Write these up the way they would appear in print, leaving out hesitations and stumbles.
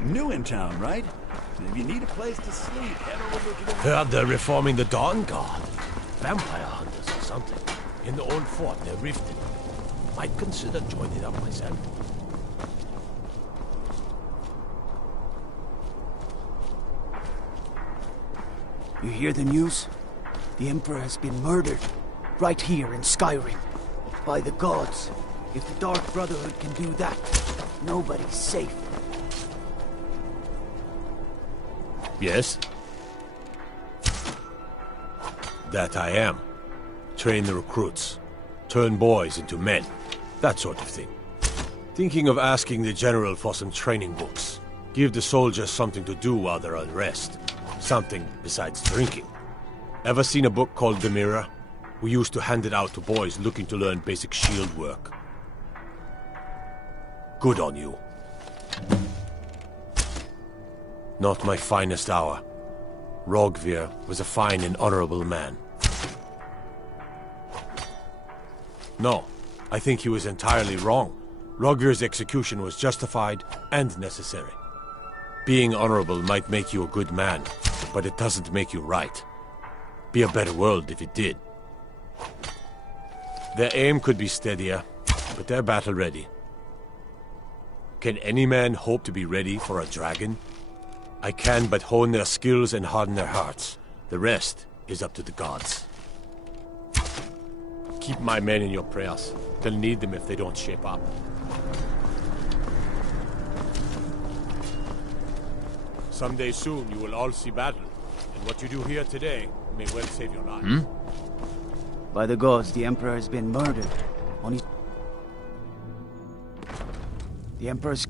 New in town, right? If you need a place to sleep, head over to the... Heard they're reforming the Dawn Guard. Vampire hunters or something. In the old fort near Riften. Might consider joining up myself. You hear the news? The Emperor has been murdered. Right here in Skyrim. By the gods. If the Dark Brotherhood can do that, nobody's safe. Yes? That I am. Train the recruits. Turn boys into men. That sort of thing. Thinking of asking the General for some training books. Give the soldiers something to do while they're on rest. Something besides drinking. Ever seen a book called The Mirror? We used to hand it out to boys looking to learn basic shield work. Good on you. Not my finest hour. Rogvir was a fine and honorable man. No, I think he was entirely wrong. Rogvir's execution was justified and necessary. Being honorable might make you a good man, but it doesn't make you right. Be a better world if it did. Their aim could be steadier, but they're battle-ready. Can any man hope to be ready for a dragon? I can but hone their skills and harden their hearts. The rest is up to the gods. Keep my men in your prayers. They'll need them if they don't shape up. Someday soon you will all see battle, and what you do here today may well save your lives. By the gods, the Emperor has been murdered. Only... The Emperor's...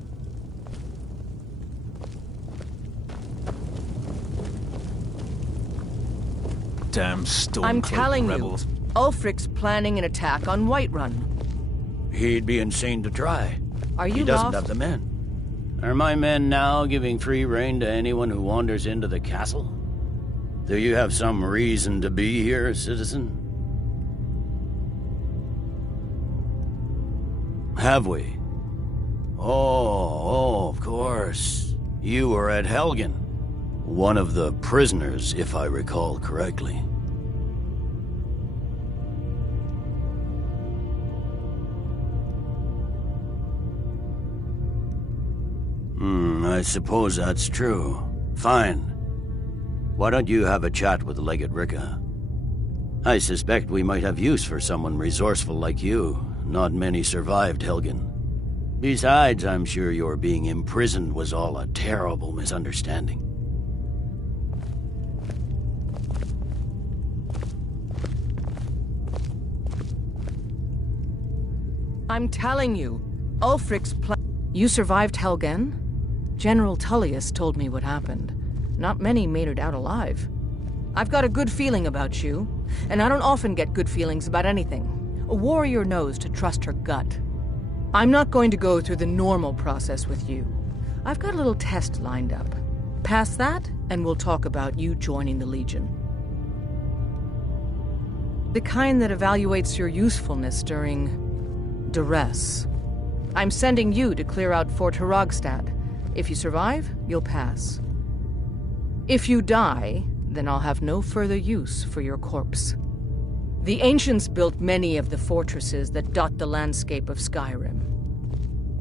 Damn stone I'm telling rebels. you, Ulfric's planning an attack on Whiterun. He'd be insane to try. Are you He doesn't lost? have the men. Are my men now giving free rein to anyone who wanders into the castle? Do you have some reason to be here, citizen? Have we? Oh, of course. You were at Helgen. One of the prisoners, if I recall correctly. I suppose that's true. Fine. Why don't you have a chat with Legate Ricka? I suspect we might have use for someone resourceful like you. Not many survived Helgen. Besides, I'm sure your being imprisoned was all a terrible misunderstanding. I'm telling you, Ulfric's plan... You survived Helgen? General Tullius told me what happened. Not many made it out alive. I've got a good feeling about you, and I don't often get good feelings about anything. A warrior knows to trust her gut. I'm not going to go through the normal process with you. I've got a little test lined up. Pass that, and we'll talk about you joining the Legion. The kind that evaluates your usefulness during... duress. I'm sending you to clear out Fort Hrogstad. If you survive, you'll pass. If you die, then I'll have no further use for your corpse. The ancients built many of the fortresses that dot the landscape of Skyrim.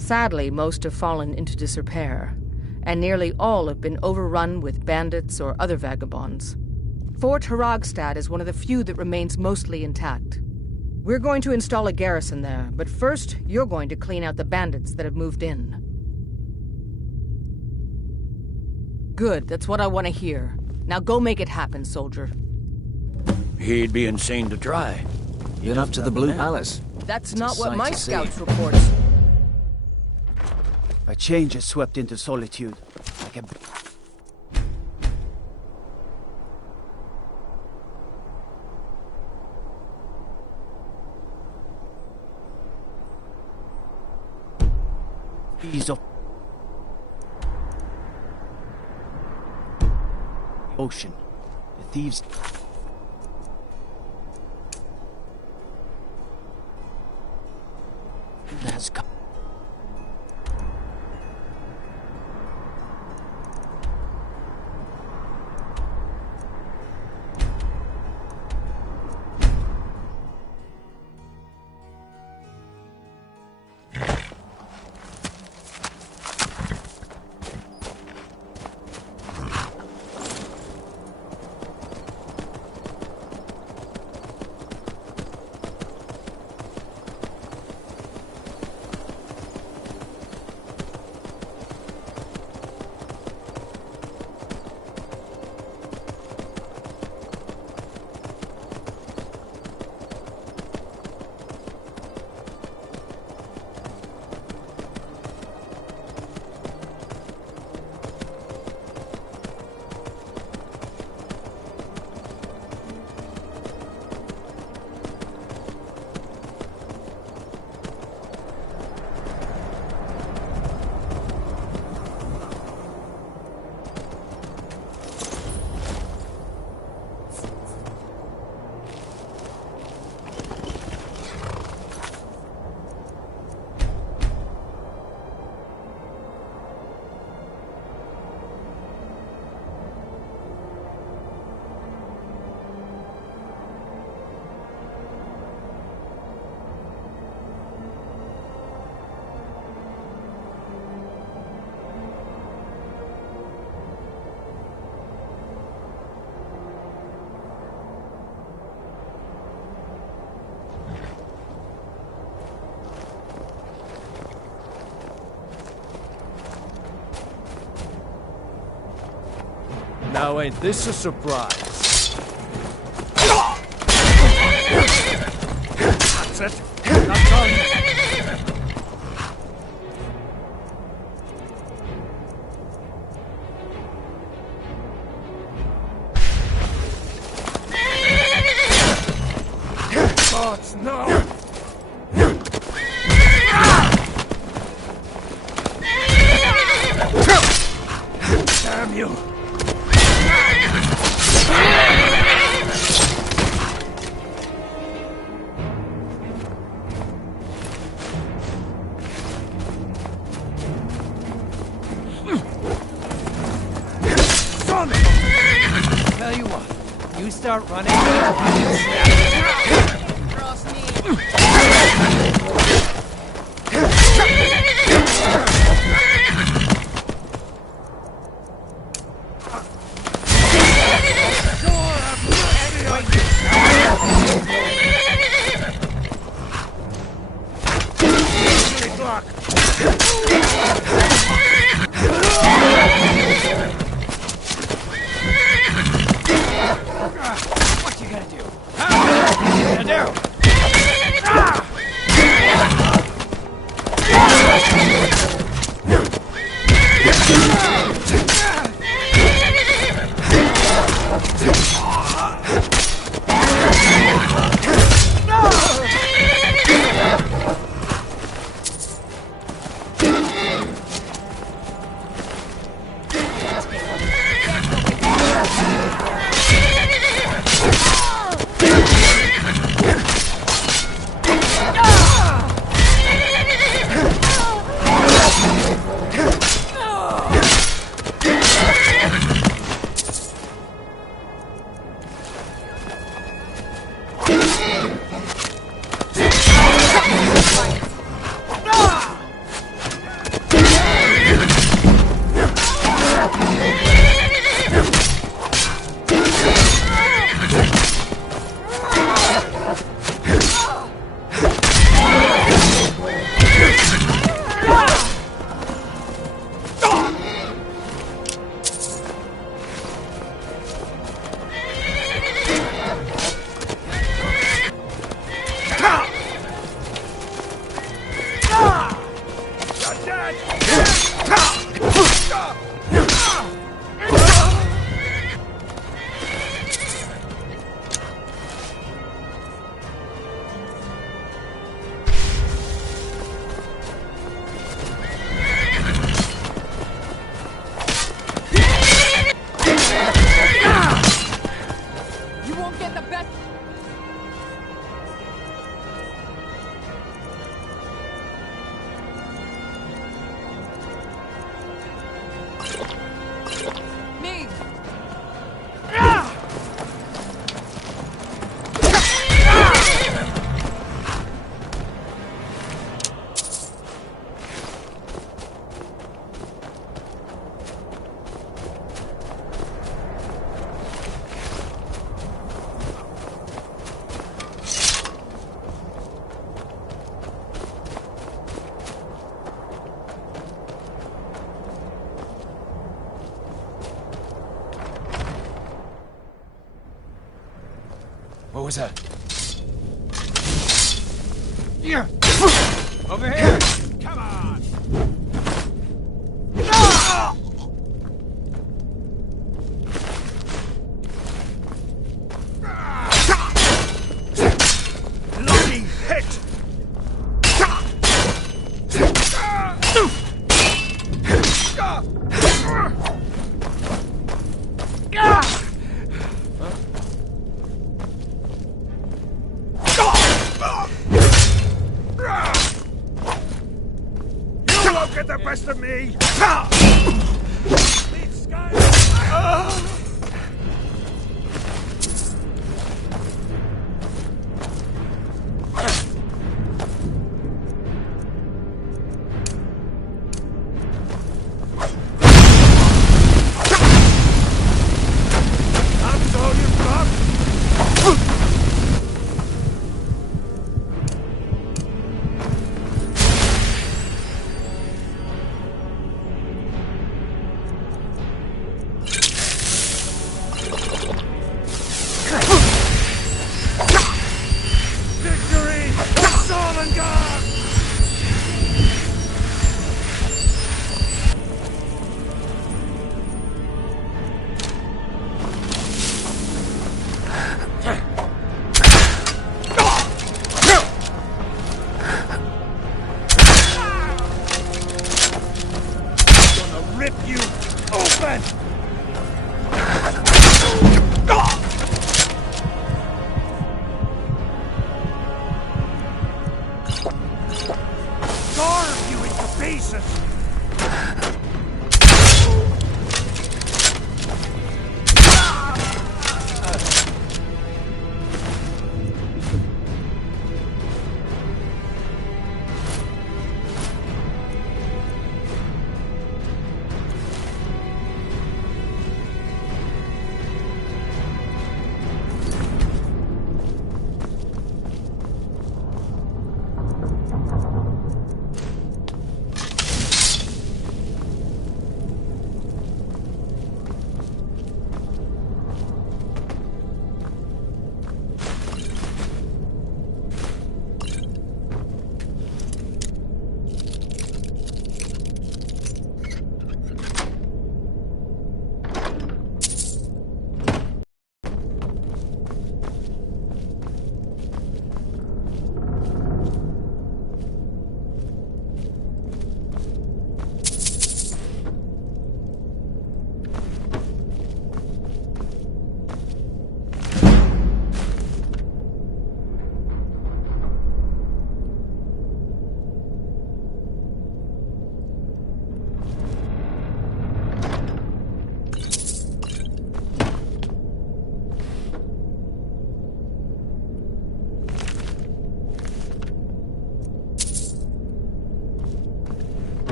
Sadly, most have fallen into disrepair, and nearly all have been overrun with bandits or other vagabonds. Fort Hrogstad is one of the few that remains mostly intact. We're going to install a garrison there, but first, you're going to clean out the bandits that have moved in. Good, that's what I want to hear. Now go make it happen, soldier. He'd be insane to try. Get up to the Blue Palace. That's It's a not what sight my to see. scouts reports. A change has swept into Solitude. Like a... Ease of... ocean. The thieves... has come. Now ain't this a surprise? That's it. Not done. Thoughts, no! Damn you! Son! Tell you what, you start running. Cross me. What you gonna do? Huh? What you gonna do? What was that? Here! Over here! Come on! Lucky hit! You won't get the best of me! Leave Skyrim! That's all you've got? listen.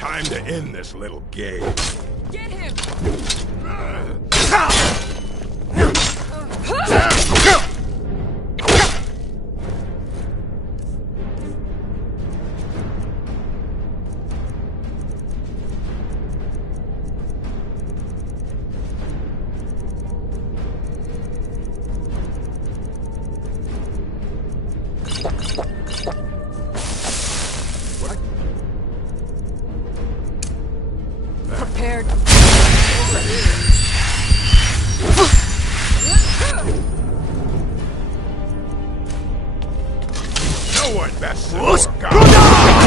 Time to end this little game. Get him! Prepared. No one bests the door.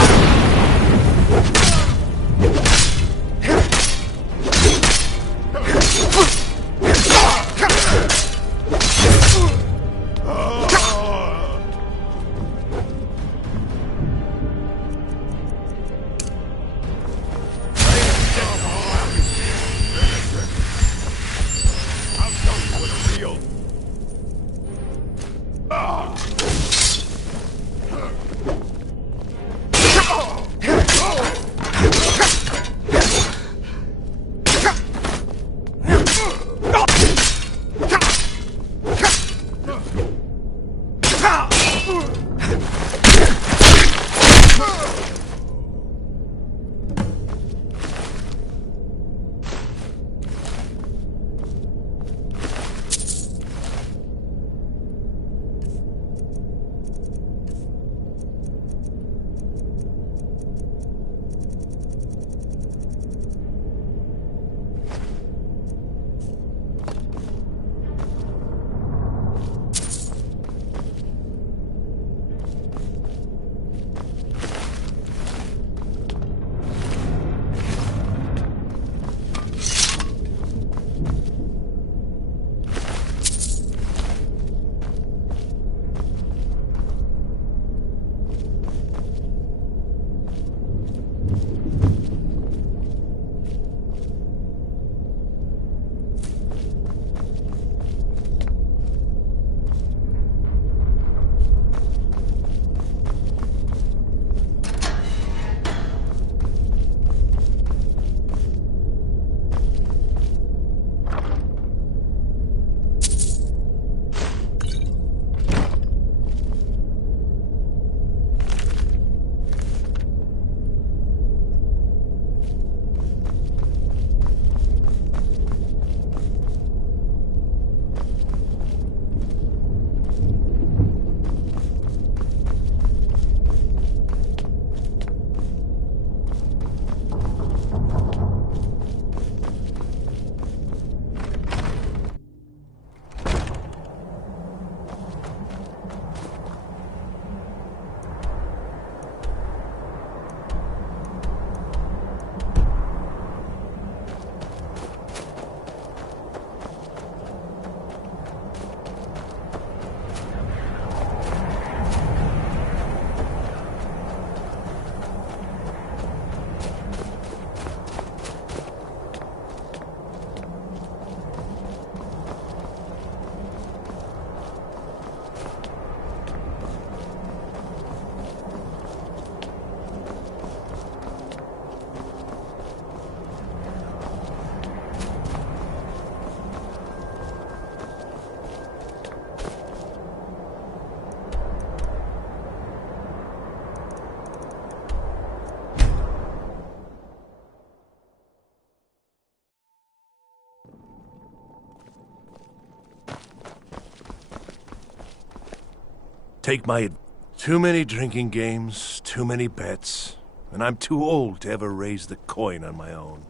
Take my... Too many drinking games, too many bets, and I'm too old to ever raise the coin on my own.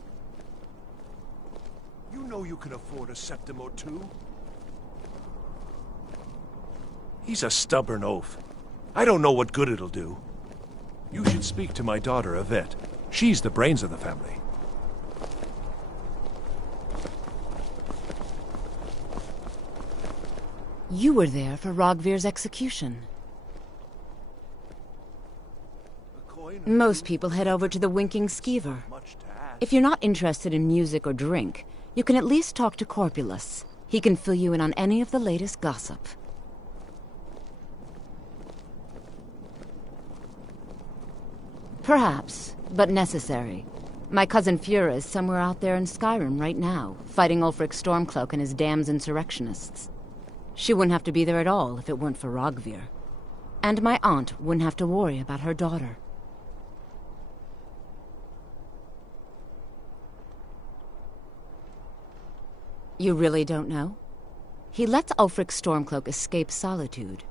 You know you can afford a septim or two. He's a stubborn oaf. I don't know what good it'll do. You should speak to my daughter, Yvette. She's the brains of the family. You were there for Rogvir's execution. Most people head over to the Winking Skeever. If you're not interested in music or drink, you can at least talk to Corpulus. He can fill you in on any of the latest gossip. Perhaps, but necessary. My cousin Fura is somewhere out there in Skyrim right now, fighting Ulfric Stormcloak and his damned insurrectionists. She wouldn't have to be there at all if it weren't for Rogvir. And my aunt wouldn't have to worry about her daughter. You really don't know? He lets Ulfric Stormcloak escape solitude.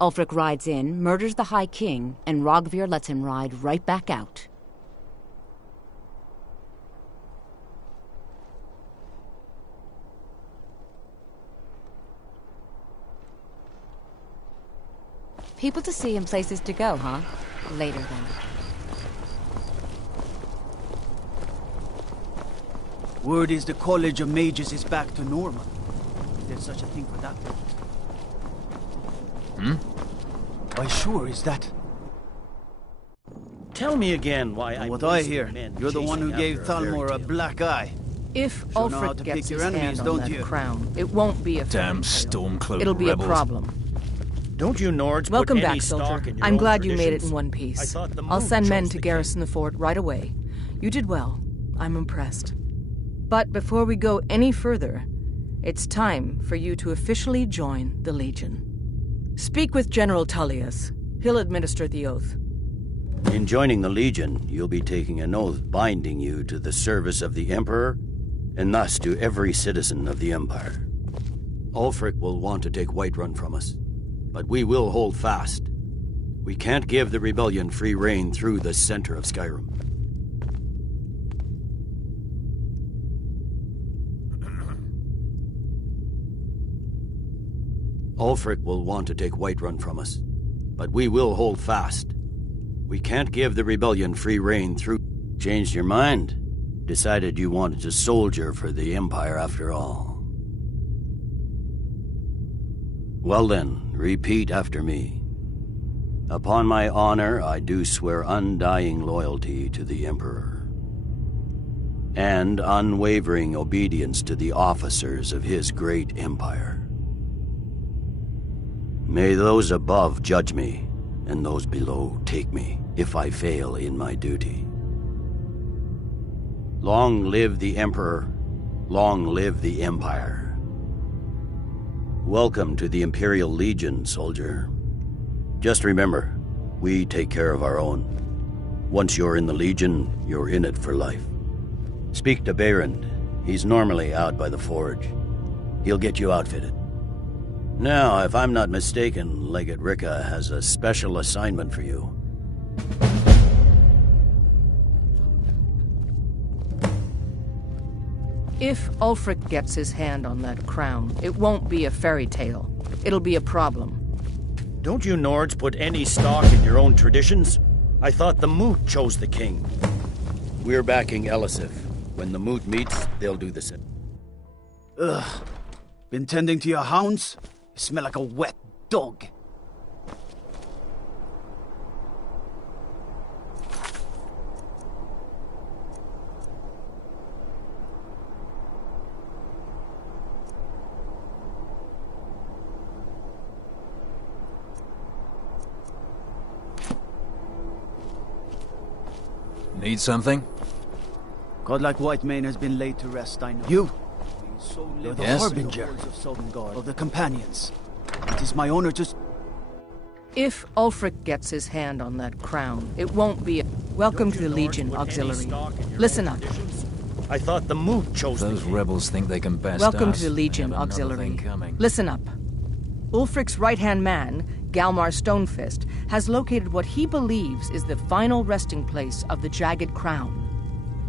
Ulfric rides in, murders the High King, and Rogvir lets him ride right back out. People to see and places to go, huh? Later, then. Word is the College of Mages is back to normal. If there's such a thing for that. Why, sure is that. Tell me again why I'm... What I hear, you're the one who gave Thalmor a black eye. If Sure know how Ulfric to gets pick his your enemies, hand on don't that you? crown, it won't be a Damn fairy tale. Stormcloak It'll be rebels. a problem. Don't you Nords Welcome put any back, stock soldier. in your I'm own glad you made it traditions? in one I piece. thought the I'll moon send men chose to the garrison the fort right away. You did well. I'm impressed. But before we go any further, it's time for you to officially join the Legion. Speak with General Tullius. He'll administer the oath. In joining the Legion, you'll be taking an oath binding you to the service of the Emperor, and thus to every citizen of the Empire. Ulfric will want to take Whiterun from us, but we will hold fast. We can't give the rebellion free rein through the center of Skyrim. Ulfric will want to take Whiterun from us, but we will hold fast. We can't give the rebellion free rein through... Changed your mind? Decided you wanted to soldier for the Empire after all. Well then, repeat after me. Upon my honor, I do swear undying loyalty to the Emperor, and unwavering obedience to the officers of his great empire. May those above judge me, and those below take me, if I fail in my duty. Long live the Emperor, long live the Empire. Welcome to the Imperial Legion, soldier. Just remember, we take care of our own. Once you're in the Legion, you're in it for life. Speak to Behrend. He's normally out by the forge. He'll get you outfitted. Now, if I'm not mistaken, Legate Ricka has a special assignment for you. If Ulfric gets his hand on that crown, it won't be a fairy tale. It'll be a problem. Don't you Nords put any stock in your own traditions? I thought the Moot chose the king. We're backing Elisif. When the Moot meets, they'll do the same. Ugh. Been tending to your hounds? You smell like a wet dog. Need something? Godlike Whitemane has been laid to rest, I know. You? You're the Yes? harbinger of the companions. It is my honor to... If Ulfric gets his hand on that crown, it won't be a... Welcome to the Legion Auxiliary. Listen up. I thought the Moot chose Those the king. rebels think they can best Welcome us. to the They Legion have another Auxiliary. thing coming. Listen up. Ulfric's right-hand man Galmar Stonefist, has located what he believes is the final resting place of the Jagged Crown.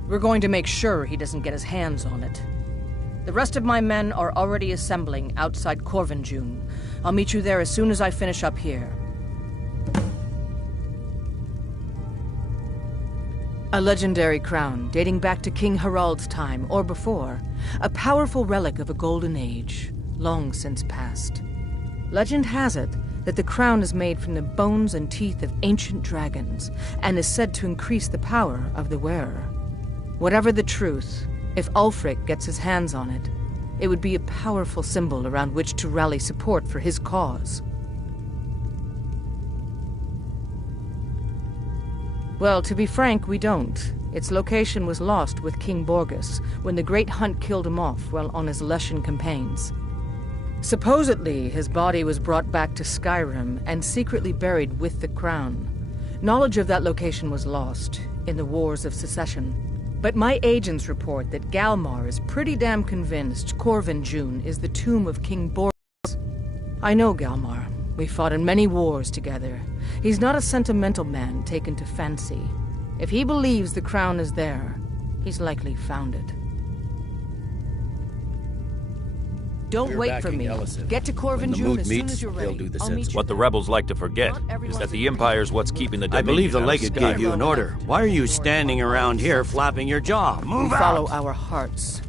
We're going to make sure he doesn't get his hands on it. The rest of my men are already assembling outside Corvinjune. I'll meet you there as soon as I finish up here. A legendary crown dating back to King Harald's time, or before. A powerful relic of a golden age, long since past. Legend has it that the crown is made from the bones and teeth of ancient dragons, and is said to increase the power of the wearer. Whatever the truth, if Ulfric gets his hands on it, it would be a powerful symbol around which to rally support for his cause. Well, to be frank, we don't. Its location was lost with King Borgus when the Great Hunt killed him off while on his Lushan campaigns. Supposedly, his body was brought back to Skyrim and secretly buried with the crown. Knowledge of that location was lost in the Wars of Secession. But my agents report that Galmar is pretty damn convinced Corvinjune is the tomb of King Borgus. I know Galmar. We fought in many wars together. He's not a sentimental man taken to fancy. If he believes the crown is there, he's likely found it. Don't wait for me. Get to Corvinjune as soon as you're ready. I'll meet you What the rebels like to forget is that the Empire's what's keeping the I Dominion believe the out of legate gave you an Skyrim. order. Why are you standing around here flapping your jaw? Move We out! follow our hearts.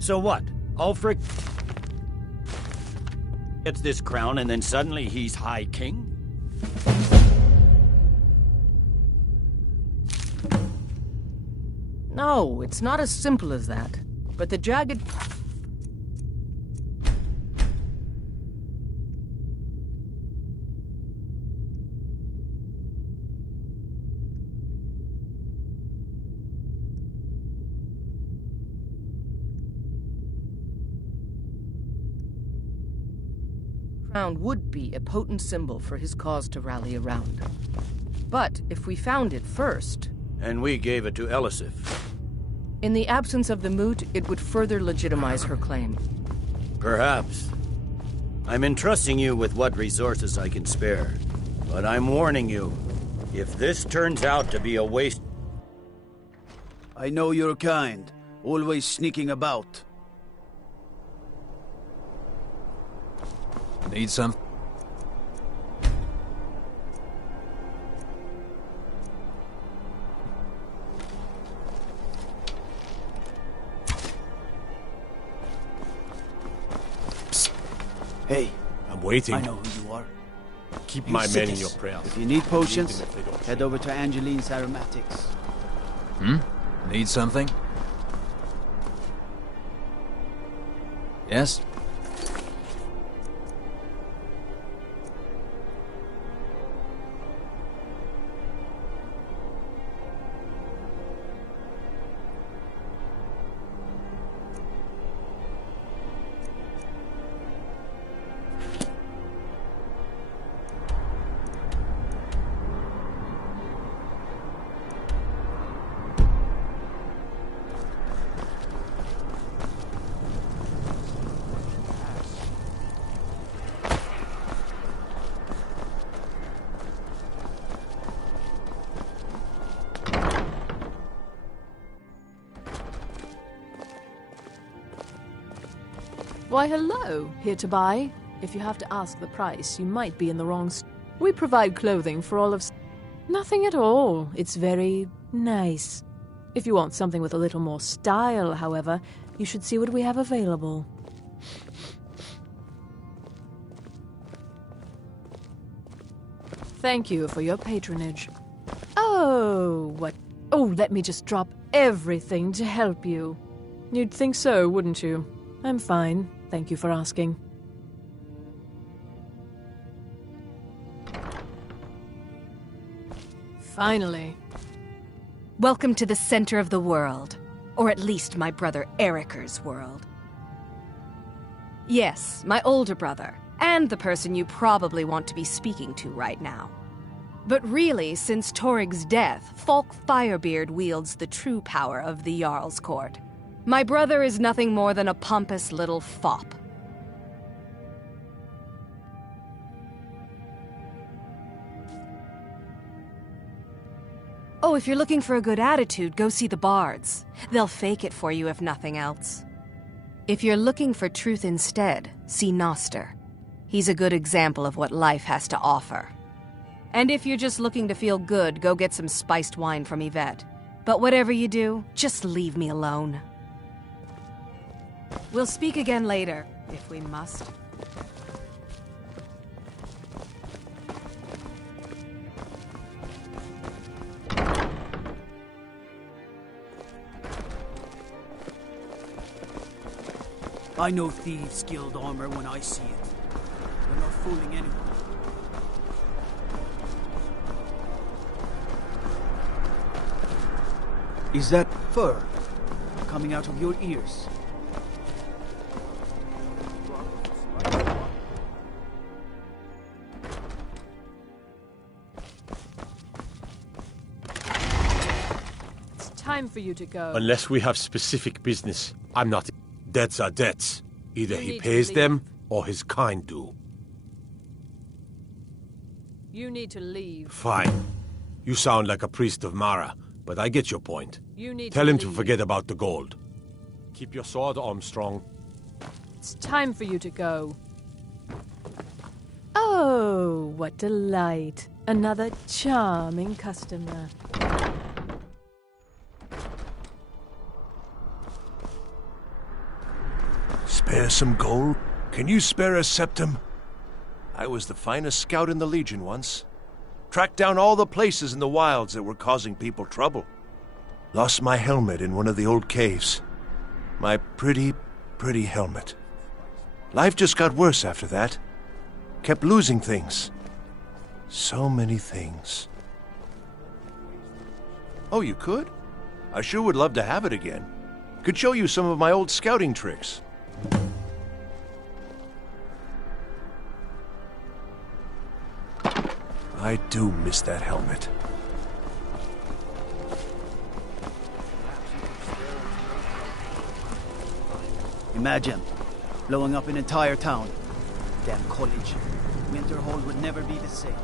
So what? Ulfric gets this crown and then suddenly he's High King? No, it's not as simple as that. But the Jagged... crown would be a potent symbol for his cause to rally around. But if we found it first... And we gave it to Elisif. In the absence of the moot, it would further legitimize her claim. Perhaps. I'm entrusting you with what resources I can spare. But I'm warning you, if this turns out to be a waste... I know your kind, always sneaking about. Need some? Hey, I'm waiting. I know who you are. Keep You my men in cities. your prayers. If you need potions, Leave them if they don't head over to Angeline's Aromatics. Need something? Yes? Why, hello. Here to buy? If you have to ask the price, you might be in the wrong We provide clothing for all of Nothing at all. It's very nice. If you want something with a little more style, however, you should see what we have available. Thank you for your patronage. Oh, what? Oh, let me just drop everything to help you. You'd think so, wouldn't you? I'm fine. Thank you for asking. Finally. Welcome to the center of the world. Or at least my brother Eriker's world. Yes, my older brother. And the person you probably want to be speaking to right now. But really, since Torig's death, Falk Firebeard wields the true power of the Jarl's court. My brother is nothing more than a pompous little fop. Oh, if you're looking for a good attitude, go see the bards. They'll fake it for you if nothing else. If you're looking for truth instead, see Noster. He's a good example of what life has to offer. And if you're just looking to feel good, go get some spiced wine from Yvette. But whatever you do, just leave me alone. We'll speak again later, if we must. I know Thieves' Guild armor when I see it. We're not fooling anyone. Is that fur coming out of your ears? It's time for you to go. Unless we have specific business, I'm not. Debts are debts. Either he pays them, or his kind do. You need to leave. Fine. You sound like a priest of Mara, but I get your point. You need Tell to him leave. to forget about the gold. Keep your sword, Armstrong. It's time for you to go. Oh, what delight. Another charming customer. Spare some gold? Can you spare a septum? I was the finest scout in the Legion once. Tracked down all the places in the wilds that were causing people trouble. Lost my helmet in one of the old caves. My pretty, pretty helmet. Life just got worse after that. Kept losing things. So many things. Oh, you could? I sure would love to have it again. Could show you some of my old scouting tricks. I do miss that helmet. Imagine blowing up an entire town. Damn college. Winterhold would never be the same.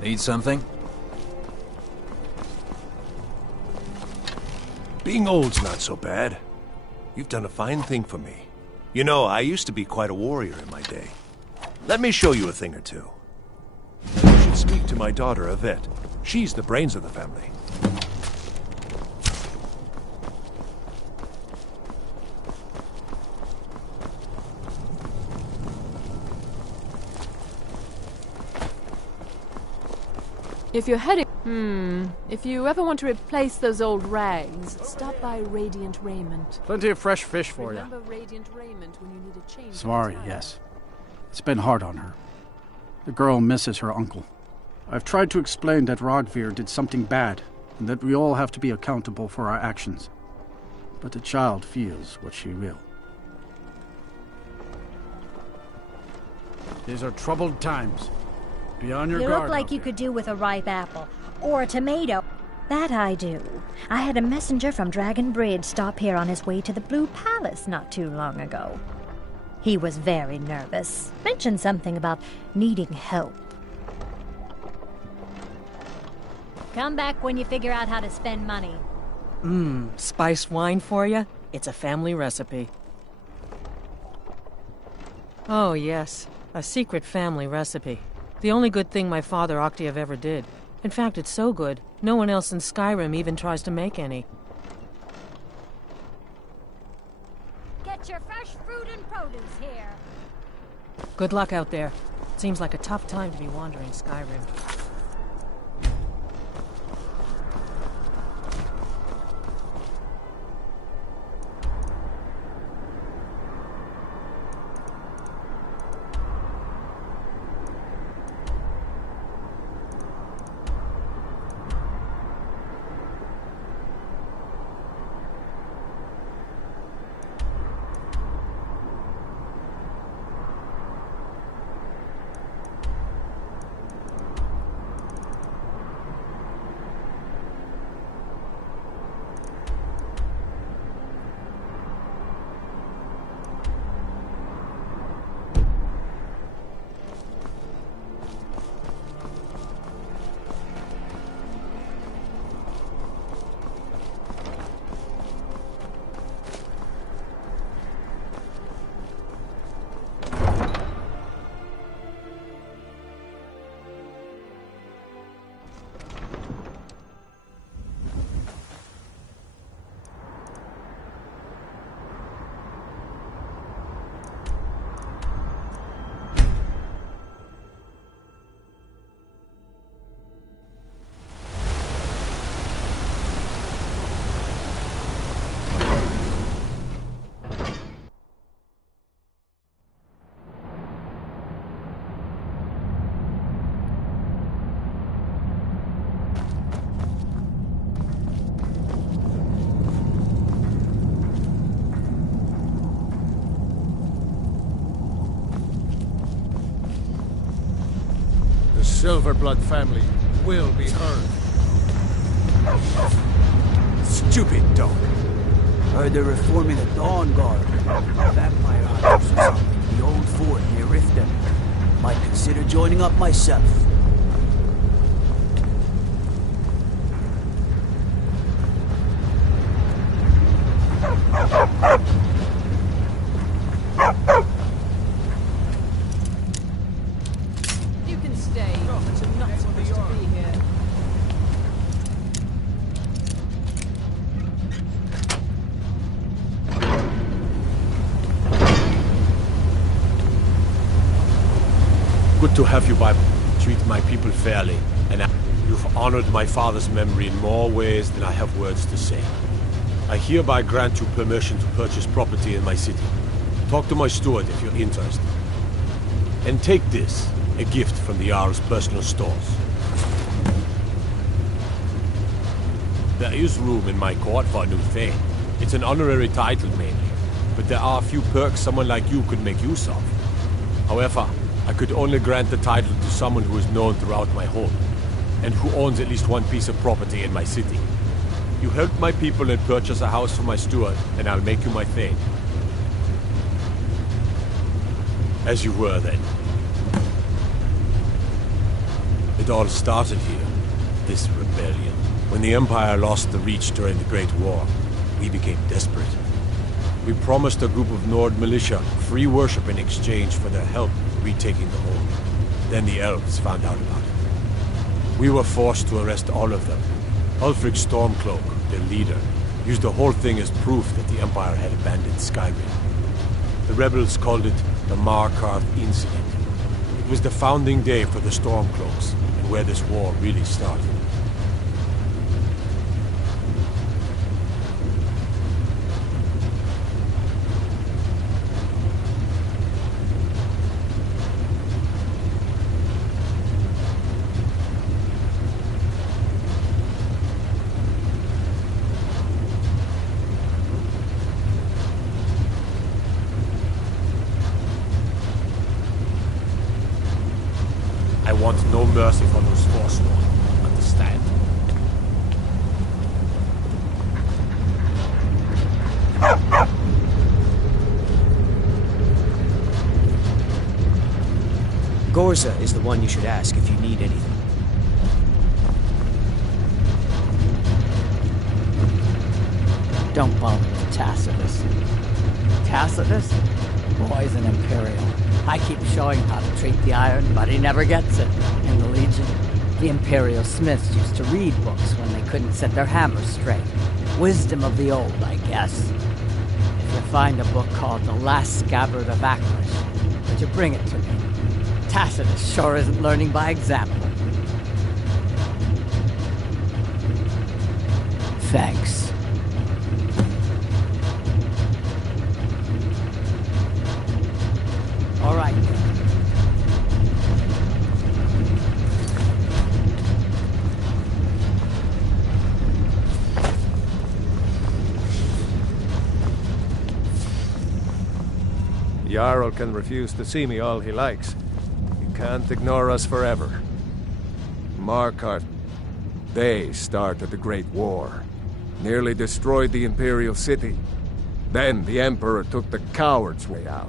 Need something? Being old's not so bad. You've done a fine thing for me. You know, I used to be quite a warrior in my day. Let me show you a thing or two. You should speak to my daughter, Yvette. She's the brains of the family. If you're heading... If you ever want to replace those old rags, stop by Radiant Raiment. Plenty of fresh fish for you. Remember Radiant Raiment when you need a change. Sorry, yes. It's been hard on her. The girl misses her uncle. I've tried to explain that Rogvir did something bad, and that we all have to be accountable for our actions. But the child feels what she will. These are troubled times. Be on your You guard. look like you could do with a ripe apple. Or a tomato. That I do. I had a messenger from Dragon Bridge stop here on his way to the Blue Palace not too long ago. He was very nervous. Mentioned something about needing help. Come back when you figure out how to spend money. Spiced wine for you? It's a family recipe. Oh, yes. A secret family recipe. The only good thing my father Octave ever did. In fact, it's so good, no one else in Skyrim even tries to make any. Get your fresh fruit and produce here. Good luck out there. Seems like a tough time to be wandering Skyrim. Silverblood family will be heard. Stupid dog. Heard they're reforming the Dawn Guard. Vampire hunters or something. The old fort near Riften. Might consider joining up myself. You can stay. You're not supposed to be here. Good to have you by. Treat my people fairly, and you've honored my father's memory in more ways than I have words to say. I hereby grant you permission to purchase property in my city. Talk to my steward if you're interested. And take this, a gift from the Jarl's personal stores. There is room in my court for a new thane. It's an honorary title mainly, but there are a few perks someone like you could make use of. However, I could only grant the title to someone who is known throughout my home, and who owns at least one piece of property in my city. You help my people and purchase a house for my steward, and I'll make you my thane. As you were then. It all started here, this rebellion. When the Empire lost the Reach during the Great War, we became desperate. We promised a group of Nord militia free worship in exchange for their help retaking the hold. Then the elves found out about it. We were forced to arrest all of them. Ulfric Stormcloak, their leader, used the whole thing as proof that the Empire had abandoned Skyrim. The rebels called it the Markarth Incident. It was the founding day for the Stormcloaks, and where this war really started. I want no mercy for those forsworn. Understand? Gorza is the one you should ask if you need anything. Don't bother with Tacitus. Tacitus? Boy's an Imperial. I keep showing how to treat the iron, but he never gets it. In the Legion, the Imperial smiths used to read books when they couldn't set their hammers straight. Wisdom of the old, I guess. If you find a book called The Last Scabbard of Aklish, would you bring it to me? Tacitus sure isn't learning by example. Thanks. All right. Jarl can refuse to see me all he likes. He can't ignore us forever. Markarth, they started the Great War. Nearly destroyed the Imperial City. Then the Emperor took the coward's way out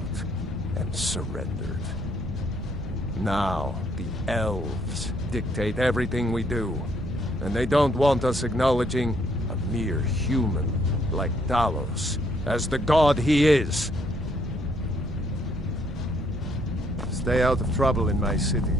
and surrendered. Now, the elves dictate everything we do, and they don't want us acknowledging a mere human like Talos as the god he is. Stay out of trouble in my city.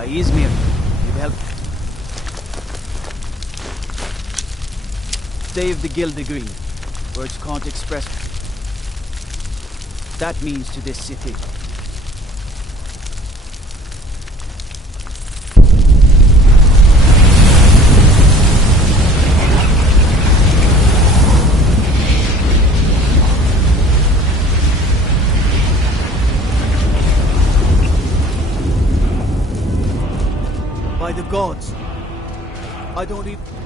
By Izmir, you've helped. Day of the Gilded Green. Words can't express that means to this city. By the gods, I don't even...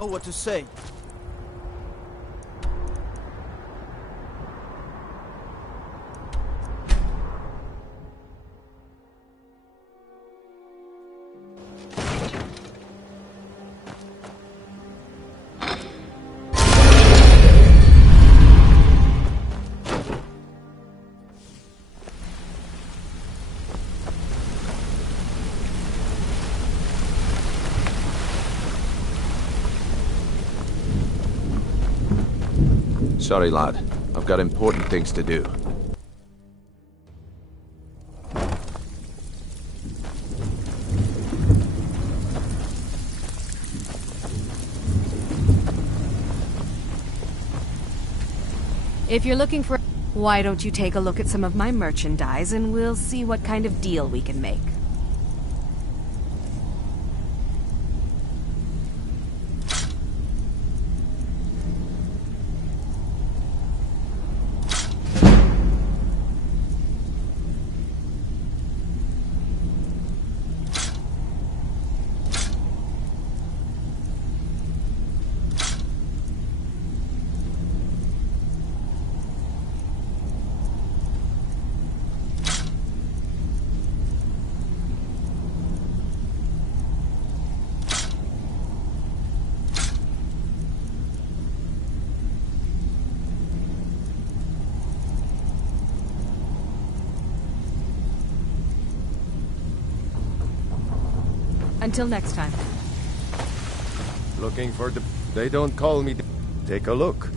know what to say. Sorry, lad. I've got important things to do. If you're looking for... Why don't you take a look at some of my merchandise and we'll see what kind of deal we can make. Until next time. Looking for the... They don't call me... Take a look.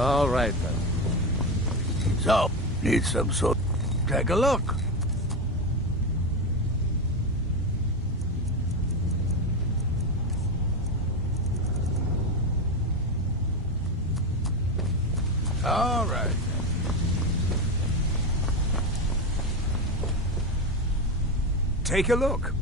All right, then. So, need some sort... Take a look. All right. Take a look.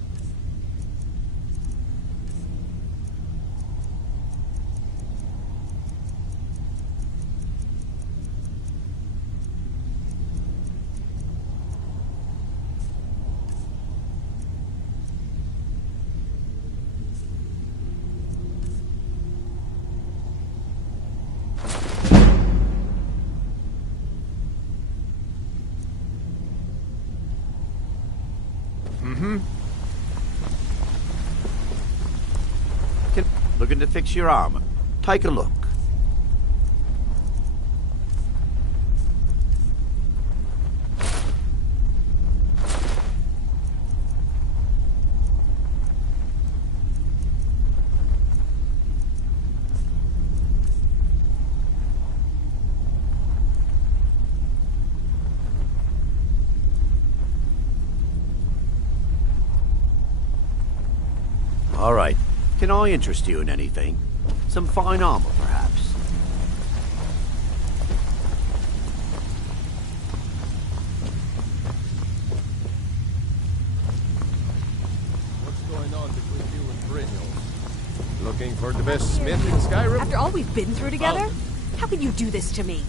Looking to fix your armor. Take a look. All right. Can I interest you in anything? Some fine armor, perhaps? What's going on between you and Brynjolf? Looking for the best smith in Skyrim? After all we've been through together? How could you do this to me?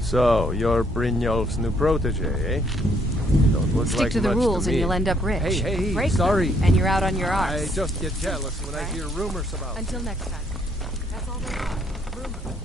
So, you're Brynjolf's new protege, eh? Don't look Stick like to the much rules to and me. you'll end up rich. Hey, Break them, sorry. and you're out on your arse. I just get jealous when I hear rumors about... Until next time. That's all there are. Rumors.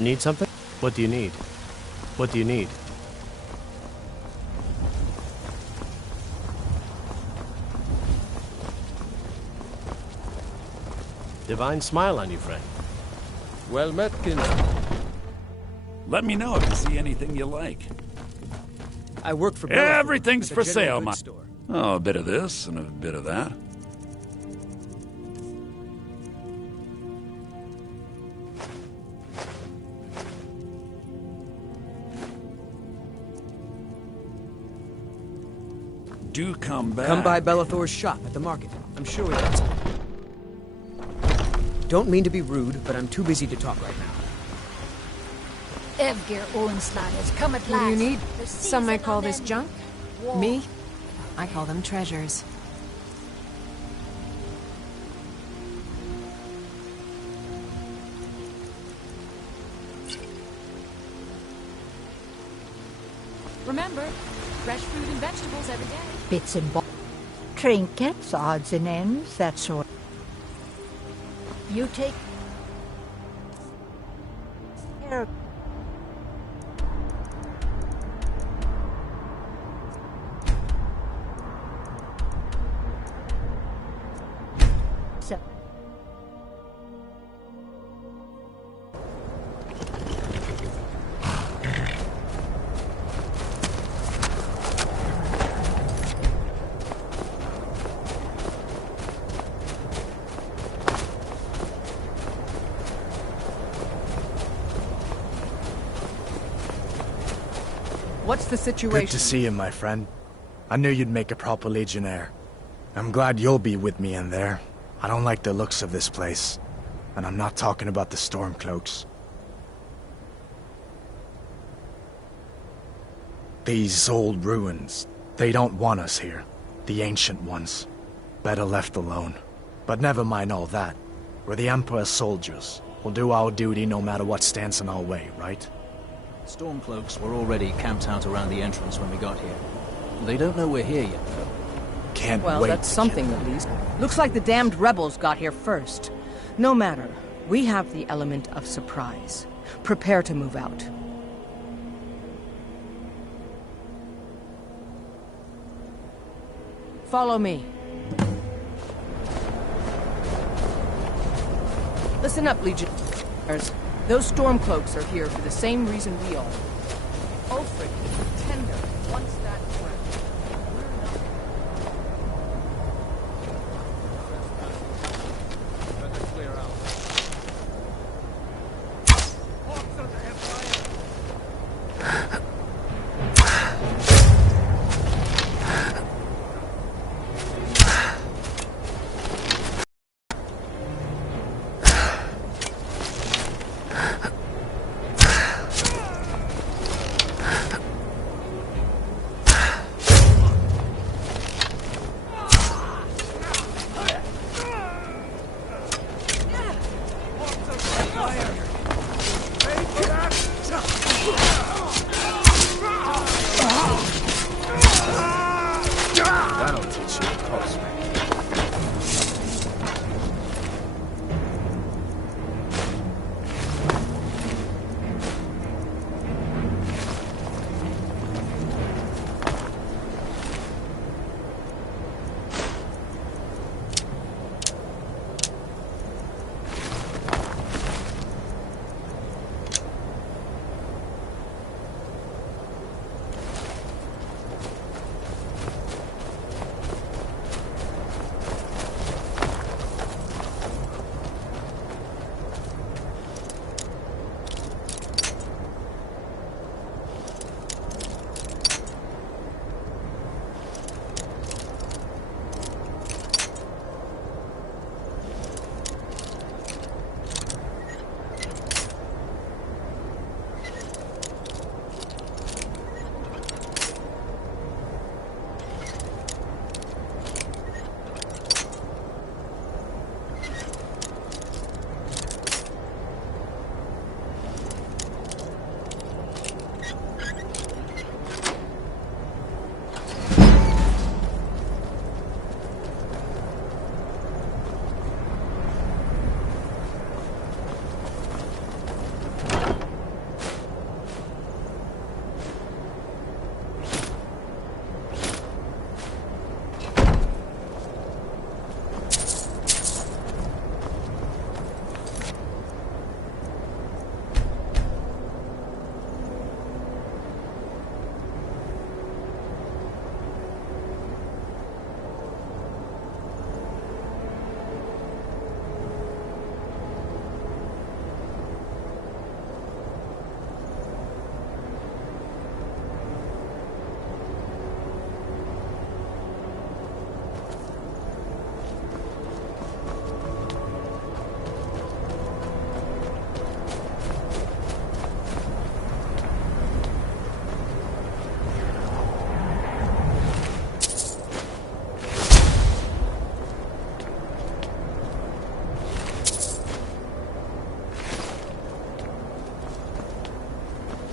Need something? What do you need? What do you need? Divine smile on you, friend. Well met, kinsman. Let me know if you see anything you like. I work for Everything's at for the general sale, goods store. Oh, a bit of this and a bit of that. Do come back. Come by Bellathor's shop at the market. I'm sure we got some. Don't mean to be rude, but I'm too busy to talk right now. Evgir Owenslad has come at What do you last. need? The Some might season call of this them junk. war. Me? I call them treasures. Remember, fresh fruit and vegetables every day. Bits and bobs. Trinkets, odds and ends, that sort. You take care of so. What's the situation? Good to see you, my friend. I knew you'd make a proper legionnaire. I'm glad you'll be with me in there. I don't like the looks of this place. And I'm not talking about the Stormcloaks. These old ruins, they don't want us here. The ancient ones. Better left alone. But never mind all that. We're the Emperor's soldiers. We'll do our duty no matter what stands in our way, right? Stormcloaks were already camped out around the entrance when we got here. They don't know we're here yet, though. Can't Well, wait. that's something at least. Looks like the damned rebels got here first. No matter. We have the element of surprise. Prepare to move out. Follow me. Listen up, Legionnaires. Those Stormcloaks are here for the same reason we are. Ulfric is the tender once that crown. We're not. Better clear out.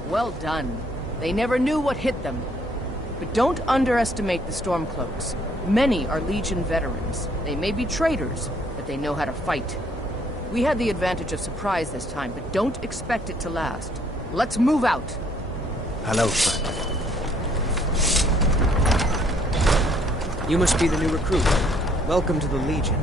Well done. They never knew what hit them. But don't underestimate the Stormcloaks. Many are Legion veterans. They may be traitors, but they know how to fight. We had the advantage of surprise this time, but don't expect it to last. Let's move out. Hello, friend. You must be the new recruit. Welcome to the Legion.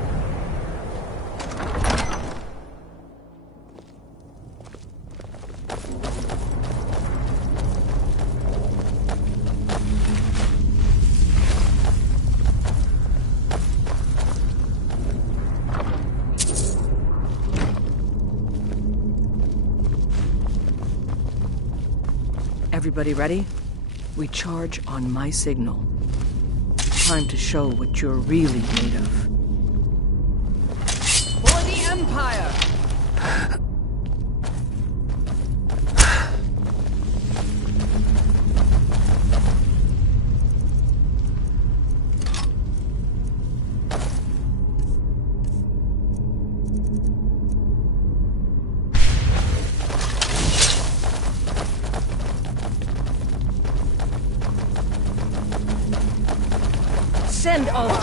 Everybody ready? We charge on my signal. Time to show what you're really made of. For the Empire! Send all of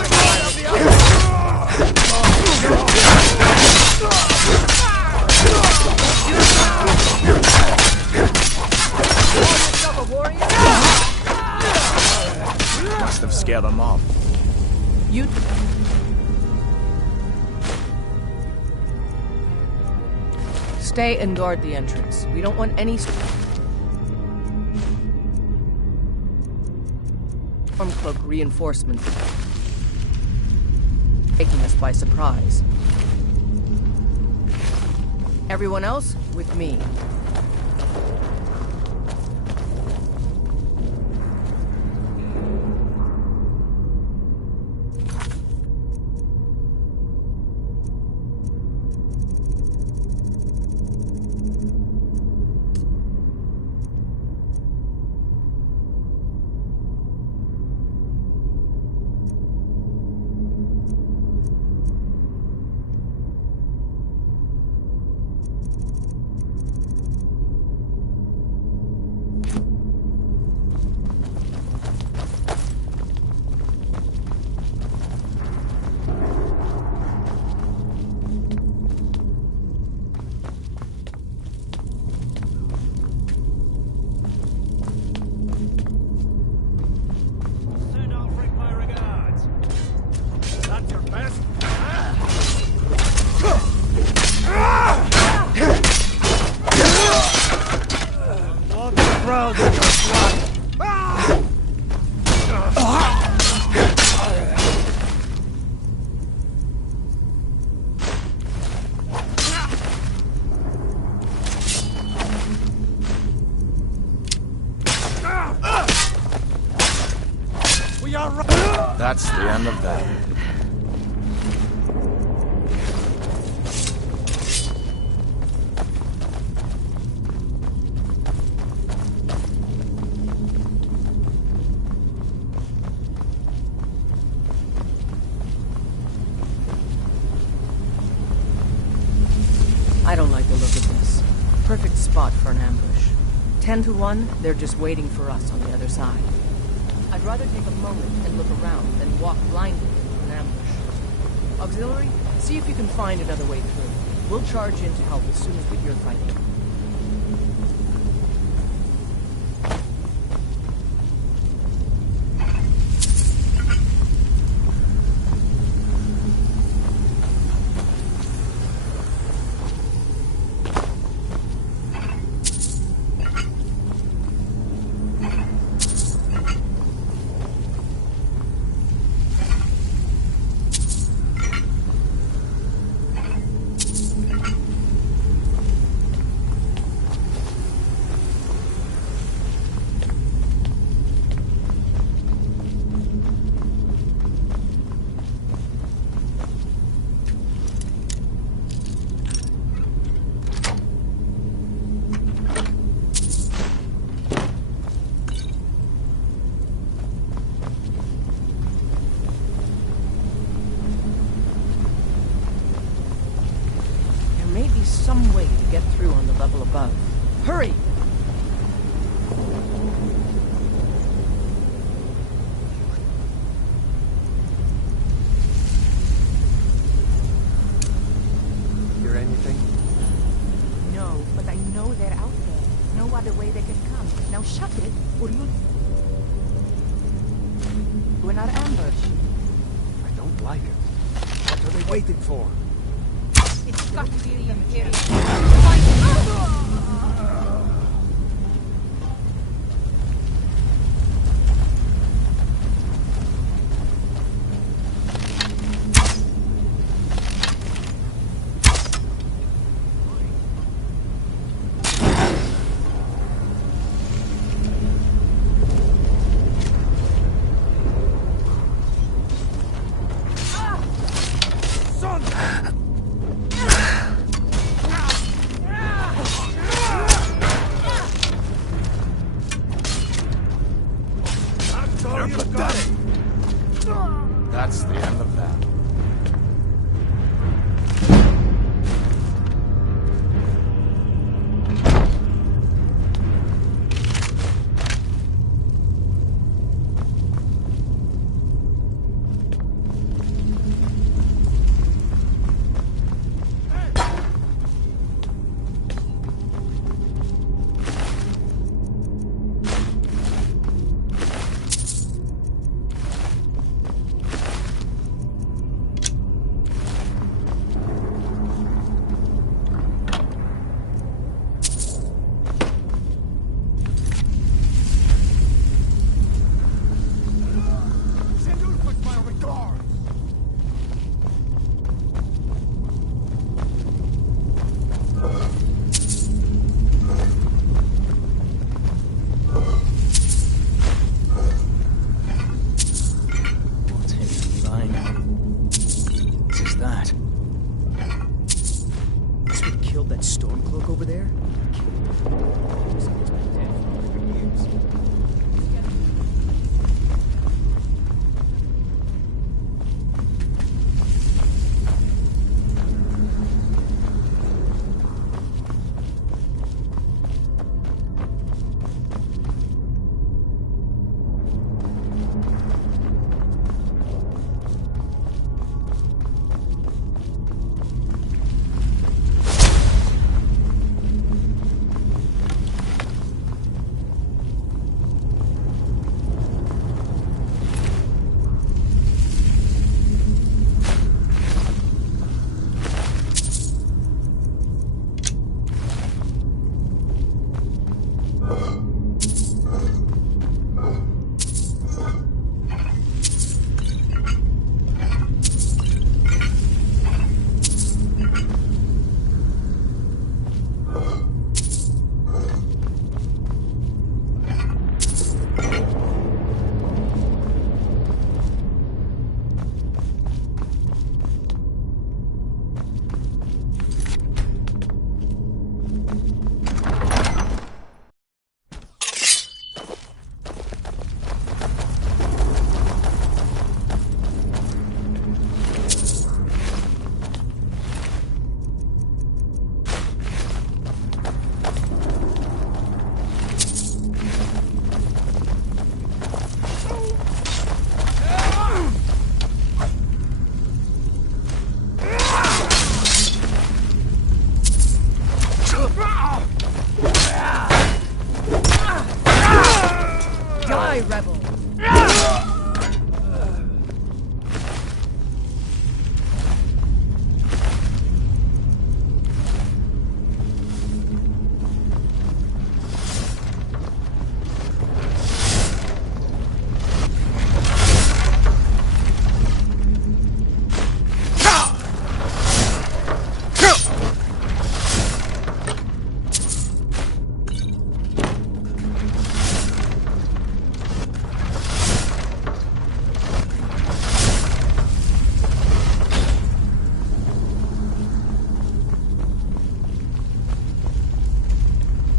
Must have scared them off. You... Stay and guard the entrance. We don't want any... Stormcloak reinforcements taking us by surprise. Everyone else, with me. That's the end of that. I don't like the look of this. Perfect spot for an ambush. 10 to 1, they're just waiting for us on the other side. I'd rather take a moment and look around than walk blindly into an ambush. Auxiliary, see if you can find another way through. We'll charge in to help as soon as we hear fighting. Some way to get through on the level above. Hurry! other way they can come. Now shut it, or you... We're not ambushed. I don't like it. What are they waiting for? It's got to be the Imperial. That's the end of that.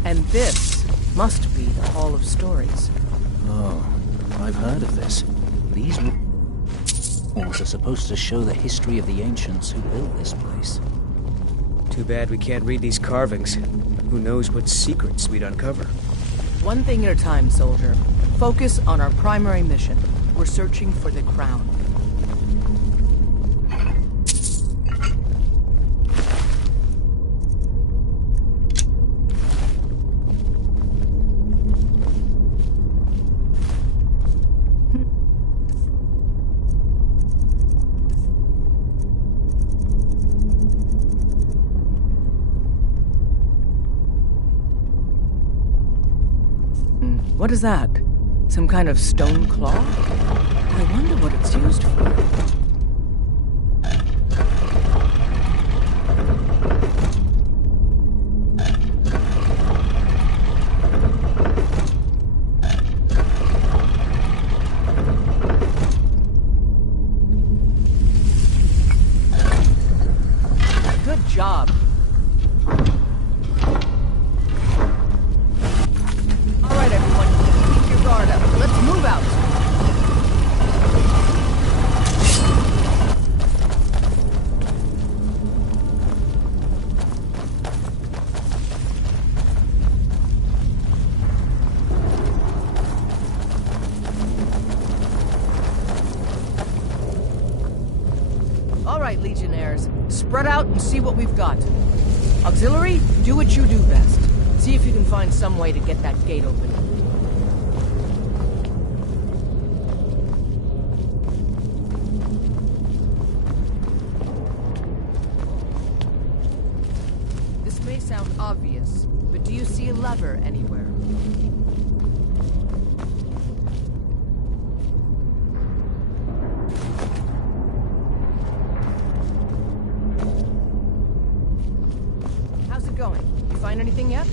And this must be the Hall of Stories. Oh, I've heard of this. These walls are supposed to show the history of the ancients who built this place. Too bad we can't read these carvings. Who knows what secrets we'd uncover. One thing at a time, soldier. Focus on our primary mission. We're searching for the crown. What is that? Some kind of stone claw? I wonder what it's used for. Good job. All right, everyone, keep your guard up. Let's move out. All right, Legionnaires, spread out and see what we've got. Auxiliary, do what you do best. See if you can find some way to get that gate open. This may sound obvious, but do you see a lever anywhere? How's it going? You find anything yet?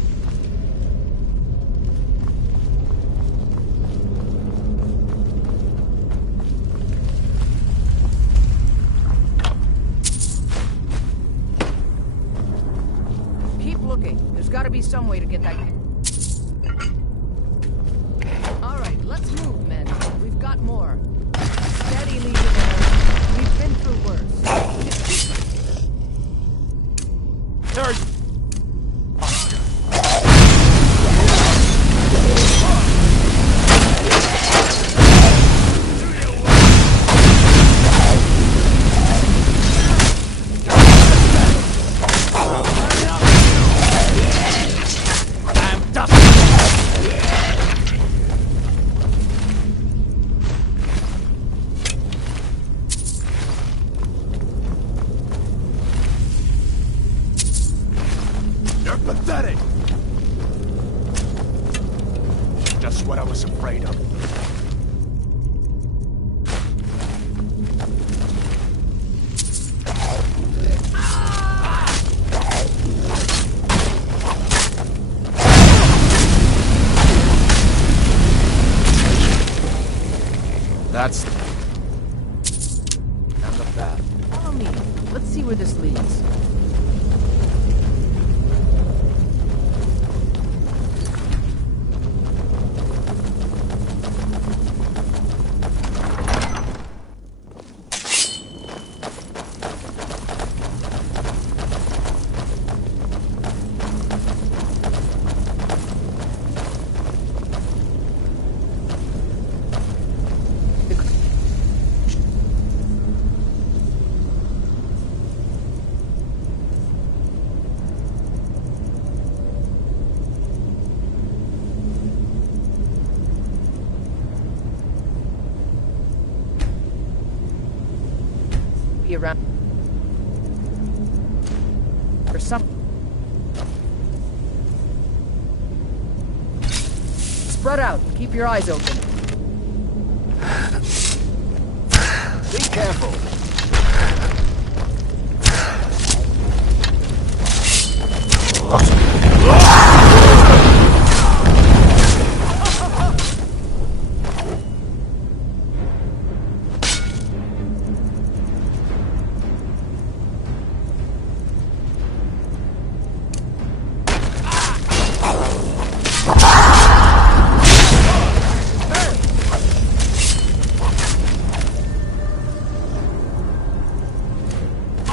Keep looking. There's got to be some way to get that. All right, let's move, men. We've got more. Steady, Legionnaires. We've been through worse. There's... You're pathetic! Just what I was afraid of. That's... and the path. Follow me. Let's see where this leads. Be around for some. Spread out. Keep your eyes open. Be careful.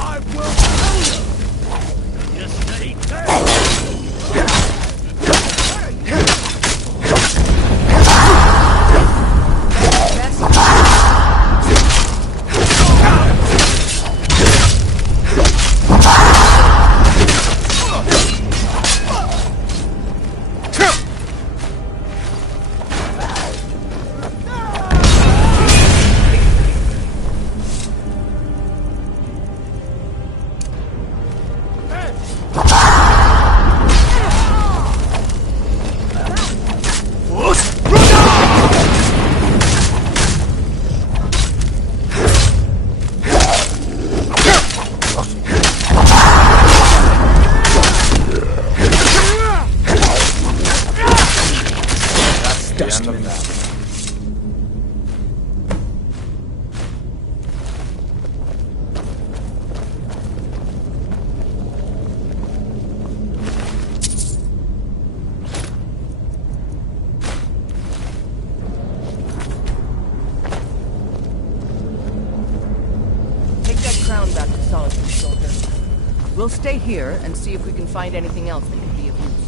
I will kill you! Just stay there! Dustman. Take that crown back to Solitude, soldier. We'll stay here and see if we can find anything else that could be of use.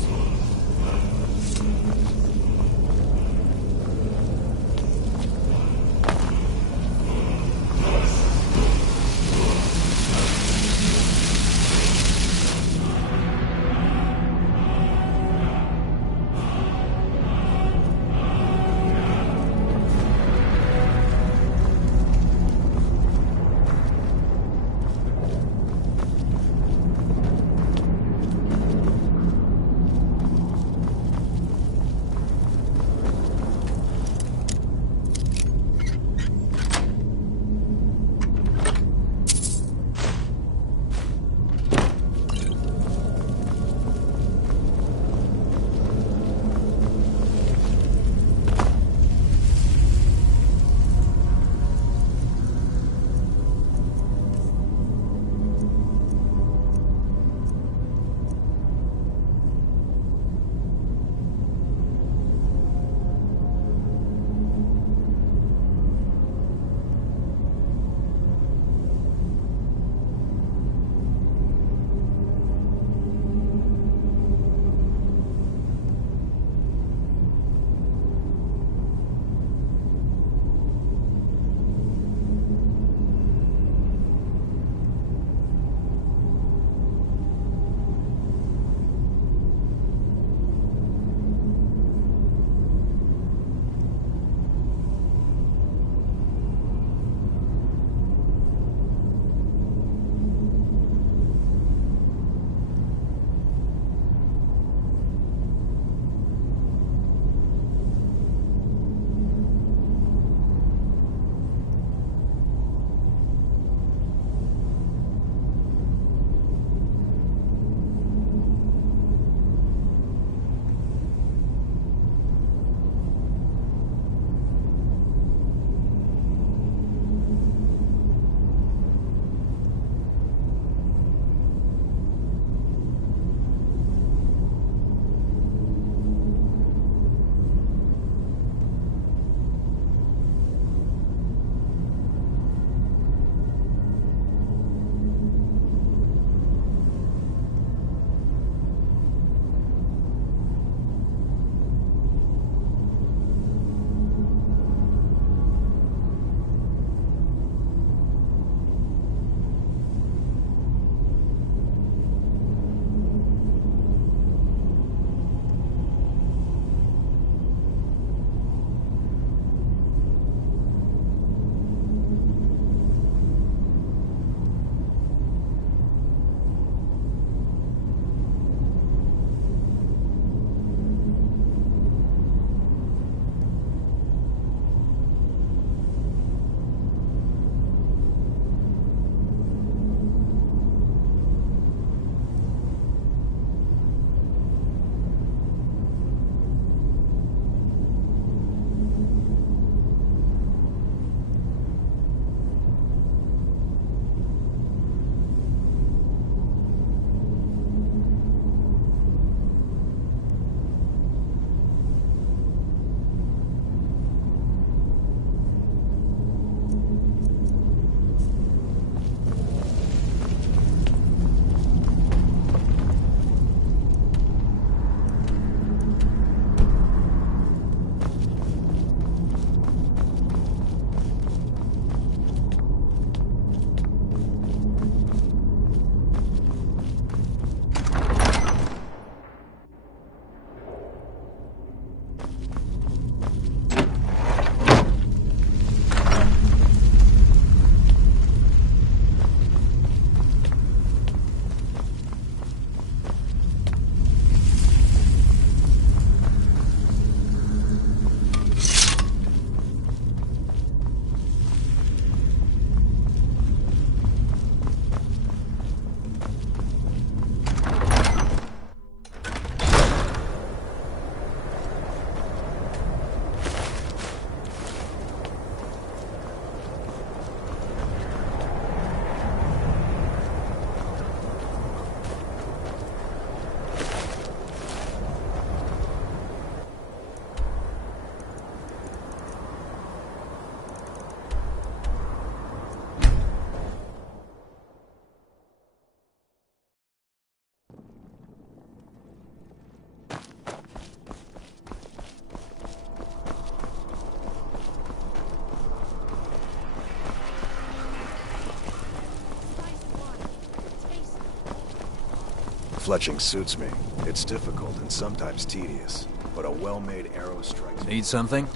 Fletching suits me. It's difficult and sometimes tedious, but a well-made arrow strikes... Need something?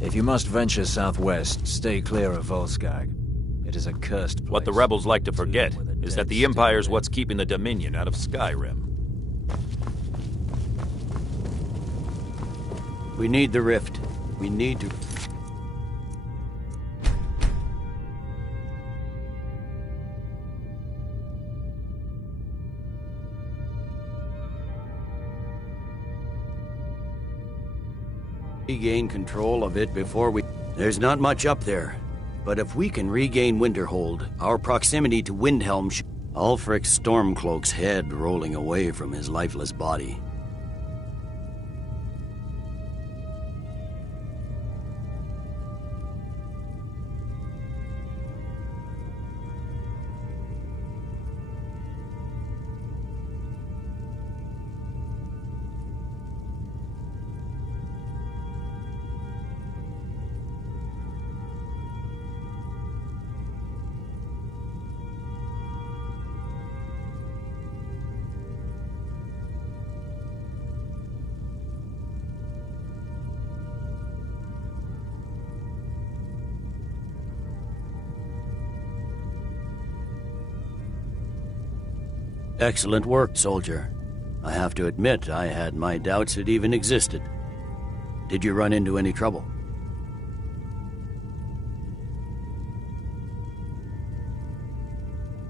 If you must venture southwest, stay clear of Volskag. It is a cursed place. What the rebels like to forget is that the Empire's what's keeping the Dominion out of Skyrim. We need the rift. We need to... regain control of it before we... There's not much up there, but if we can regain Winterhold, our proximity to Windhelm should... Ulfric Stormcloak's head rolling away from his lifeless body. Excellent work, soldier. I have to admit, I had my doubts it even existed. Did you run into any trouble?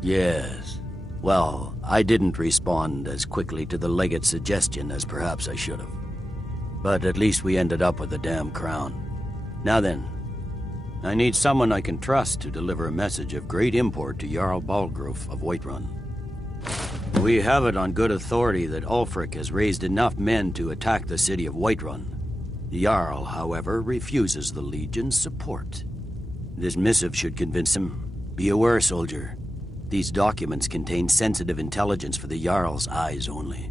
Yes. Well, I didn't respond as quickly to the legate's suggestion as perhaps I should have. But at least we ended up with the damn crown. Now then, I need someone I can trust to deliver a message of great import to Jarl Balgruf of Whiterun. We have it on good authority that Ulfric has raised enough men to attack the city of Whiterun. The Jarl, however, refuses the Legion's support. This missive should convince him. Be aware, soldier. These documents contain sensitive intelligence for the Jarl's eyes only.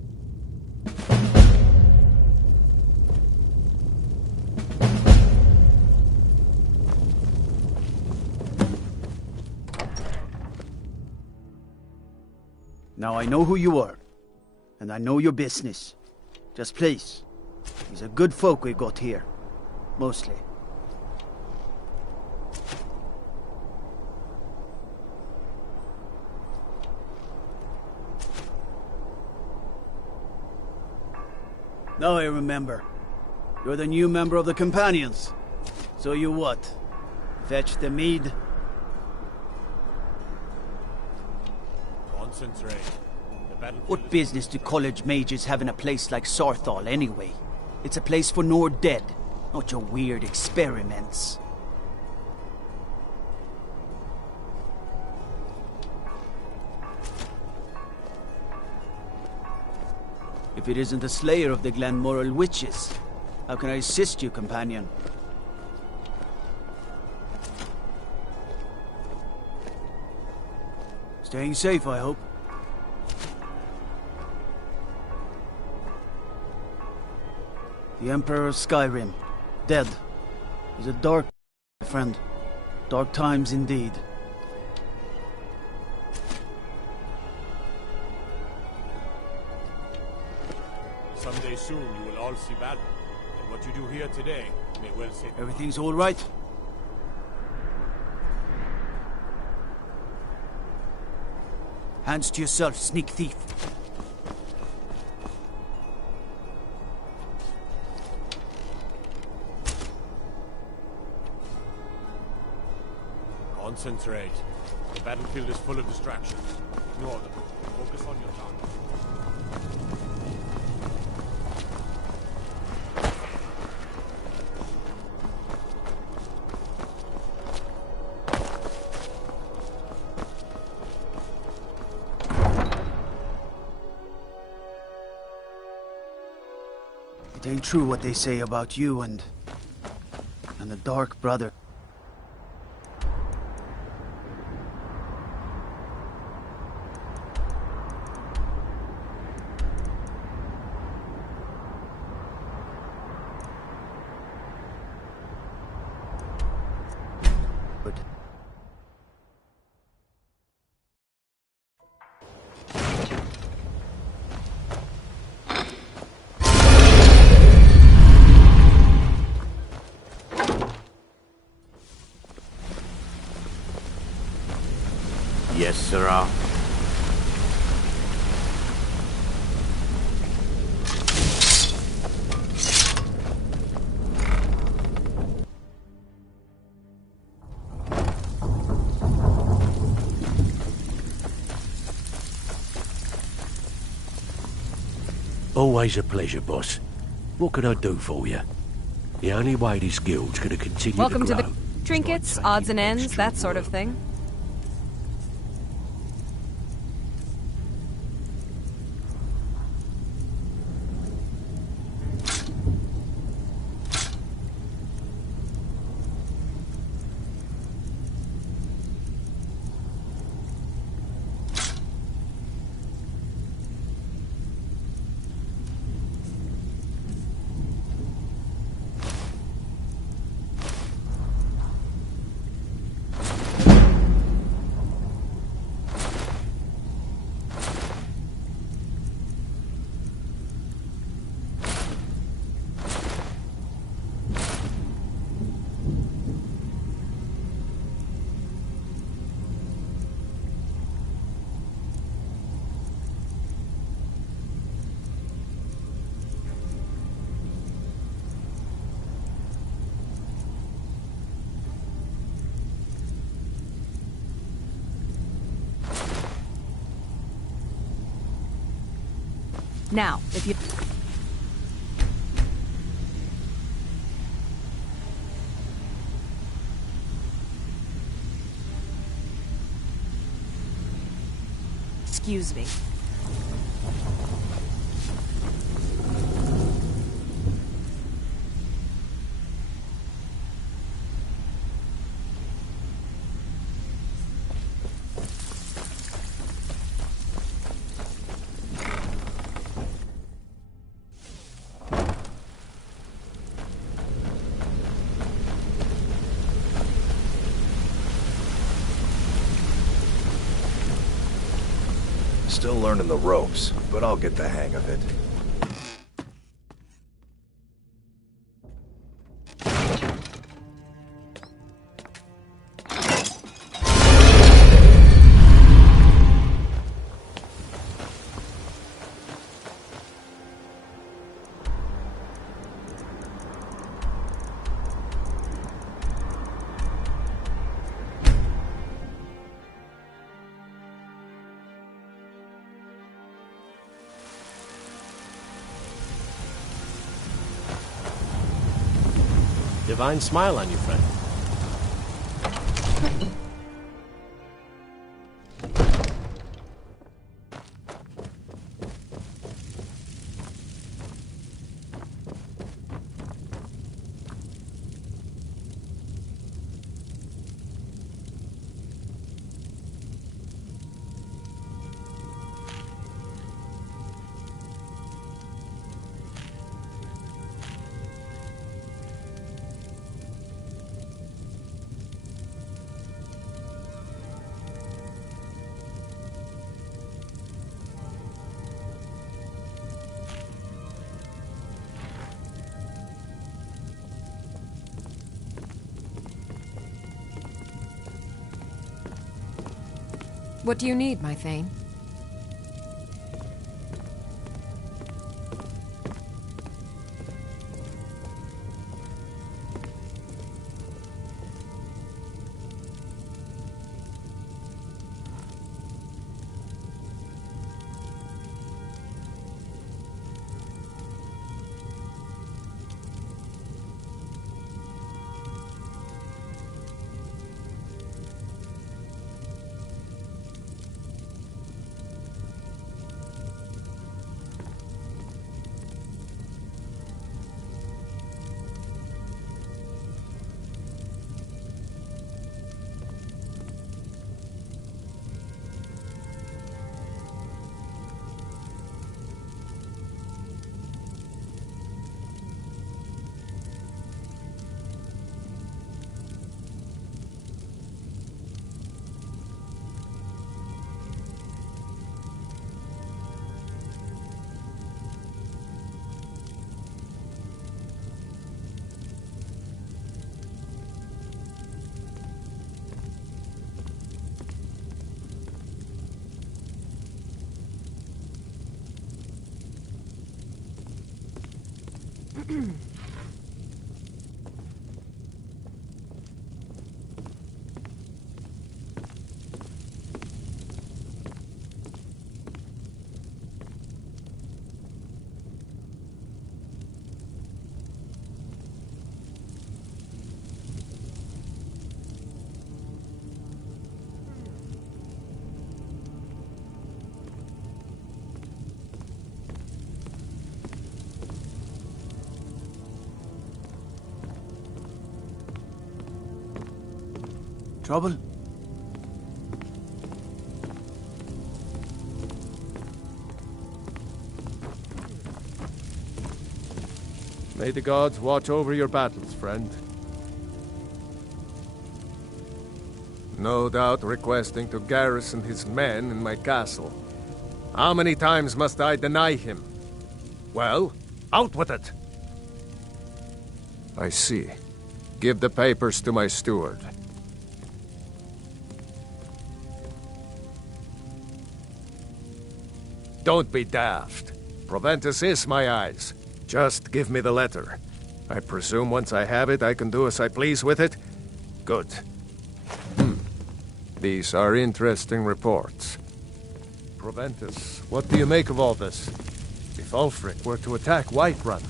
Now I know who you are, and I know your business. Just please, these are good folk we got here. Mostly. Now I remember. You're the new member of the Companions. So you what? Fetch the mead? Concentrate. What business do college mages have in a place like Sarthal anyway? It's a place for Nord dead, not your weird experiments. If it isn't the slayer of the Glenmoral witches, how can I assist you, companion? Staying safe, I hope. The Emperor of Skyrim, dead. He's a dark friend. Dark times indeed. Someday soon you will all see battle, and what you do here today may well save... Everything's all right? Hands to yourself, sneak thief. Concentrate. The battlefield is full of distractions. Ignore them. Focus on your target. It ain't true what they say about you and the Dark Brother. Yes, sirrah. Always a pleasure, boss. What can I do for you? The only way this guild's gonna continue Welcome to to grow. the trinkets, odds and ends, that sort of thing. Now, if you... Excuse me. Still learning the ropes, but I'll get the hang of it. Divine smile on you, friend. What do you need, my Thane? Trouble? May the gods watch over your battles, friend. No doubt requesting to garrison his men in my castle. How many times must I deny him? Well, out with it! I see. Give the papers to my steward. Don't be daft. Proventus is my eyes. Just give me the letter. I presume once I have it, I can do as I please with it? Good. These are interesting reports. Proventus, what do you make of all this? If Ulfric were to attack Whiterun?